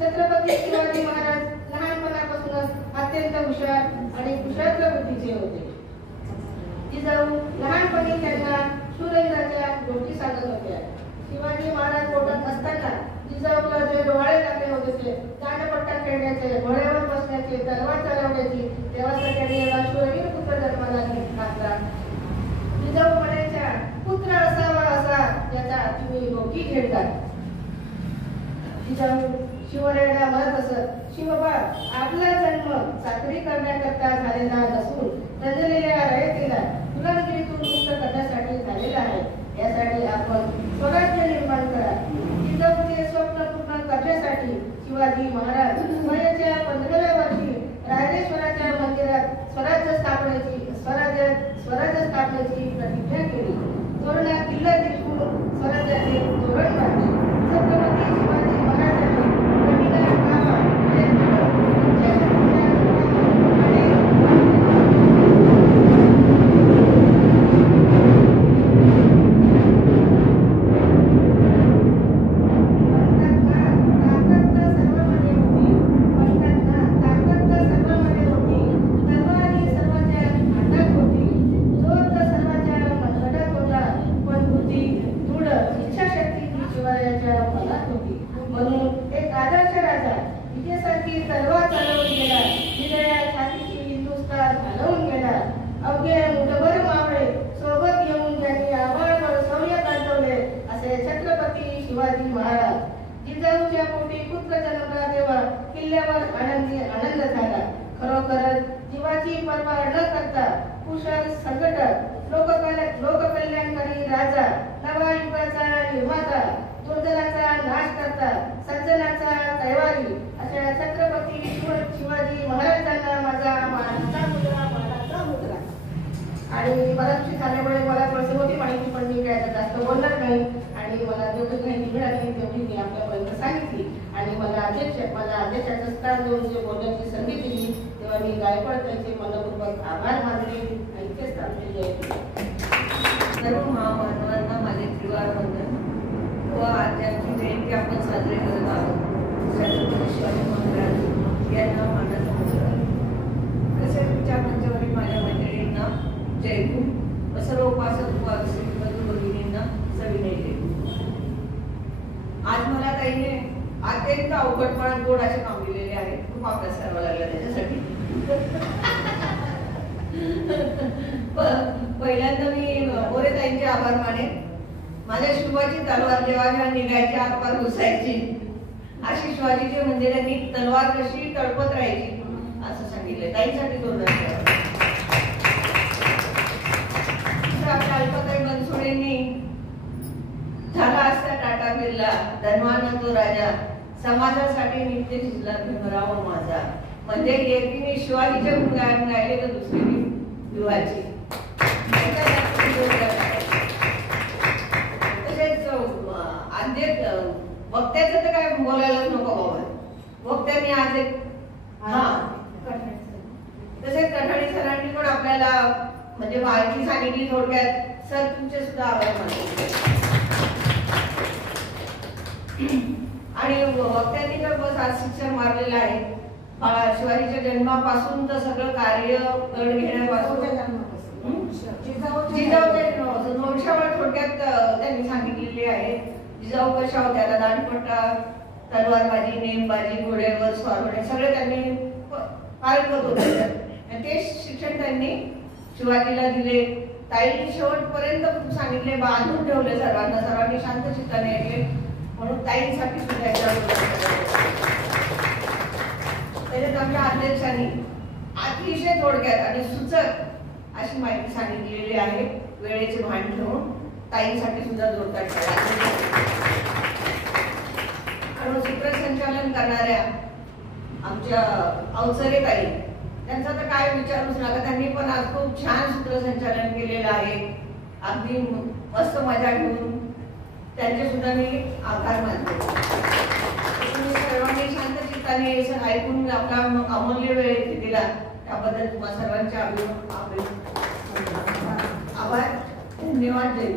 छत्रपती शिवाजी महाराज लहानपणापासूनच अत्यंत हुशार आणि कुशल बुद्धीचे होते. जिजाऊ लहानपणी त्यांना शूरवीराच्या गोष्टी सांगत होत्या. शिवाजी महाराज पोटात असताना जिजाऊला जे डोहाळे टाकले होते ते दांडपट्टा खेळण्याचे, घोड्यावर बसण्याचे, तलवार चालवण्याची, तेव्हा त्यांनी याला शूरवीर पुत्र जन्माला घातला. जिजाऊ म्हणायच्या, पुत्र असावा असा ज्याचा तुम्ही डोकी खेळतात. जिजाऊ शिवरायांना म्हणत असत, शिवबा, आपला जन्म चाकरी करण्याकरता झालेला नसून रंजलेल्या रयतेला गुलामगिरीतून मुक्त करण्यासाठी झालेला आहे. यासाठी आपण स्वराज्य निर्माण करा. जिजाऊचे स्वप्न पूर्ण करण्यासाठी शिवाजी महाराज वयाच्या 15व्या वर्षी राजेश्वराच्या मंदिरात स्वराज्य स्थापनेची प्रतिज्ञा केली. तोरणा किल्ला जिंकून स्वराज्याचे तोरण मारले. छत्रपती शिवाजी महाराजांनी सर्व महामानवांना माझे त्रिवार वंदन व आजची जयंती आपण साजरी करत आहोत. छत्रपती शिवाजी महाराज यांना मानाचा मुजरा. तसेच तुमच्या मंचावरील माझ्या मैत्रिणींना जयगुरु व सर्व उपासक उपासक भगिनींना सविनय जयगुरु. आज मला ताईने अत्यंत अवघडपणात गोड असे काम दिलेले आहे. खूप अभ्यास करावा लागला त्याच्यासाठी. पहिल्यांदा मी मोरे ताईंचे आभार माने. माझ्या शिवाची तलवार जेव्हा निघायची आतपार घुसायची अशी शिवाजीच्या मंदिरांनी तलवार कशी तळपत राहायची असं सांगितलं. ताईंसाठी जोरदार आपल्या अल्पताई बनसोडेंनी झाला असता टाटा बिर्ला धनवान तो राजा समाजासाठी नित्य झिजला भीमराव माझा. म्हणजे एकीने शिवाजीचे गुणगान गायले तर दुसरीने विवाची. तसेच वक्त्याचं तर काय बोलायलाच नको बाबा. वक्त्यांनी आज एक तसेच कठाणी सरांनी पण आपल्याला म्हणजे माहिती सांगितली थोडक्यात. सर तुमचे सुद्धा आभार मानतो. आणि वक्त्यांनी तर बस आज शिक्षण मारलेलं आहे. शिवाजीच्या जन्मापासून तर सगळं कार्य गड घेण्यापासून जिजाऊच्या जन्मापासून 200 वेळा थोडक्यात त्यांनी सांगितलेली आहे. जिजाऊ कशा होत्या, आता दांडपट्टा, तलवारबाजी, नेमबाजी, घोड्यावर स्वार होणे सगळे त्यांनी पारंगत होते. ते शिक्षण त्यांनी शिवाजीला दिले. ताईने शेवटपर्यंत सांगितले, बांधून ठेवले सर्वांनी शांत चित्ताने ऐकले. म्हणून ताईंसाठी सुद्धा त्याच्यात आमच्या अध्यक्षांनी अतिशय थोडक्यात आणि सुचक अशी माहिती सांगितलेली आहे. वेळेचे भान ठेवून ताईंसाठी सुद्धा जोरदार आणि सूत्रसंचालन करणाऱ्या आमच्या अवसरे ताई, त्यांचा तर काय विचारूच नका. त्यांनी पण आज खूप छान सूत्रसंचालन केलेलं आहे. अगदी मस्त मजा घेऊन त्यांचे सुद्धा मी आभार मानते. सर्वांनी शांत चित्ताने ऐकून आपला अमूल्य वेळ दिला त्याबद्दल तुम्हा सर्वांचे आभार. धन्यवाद. जय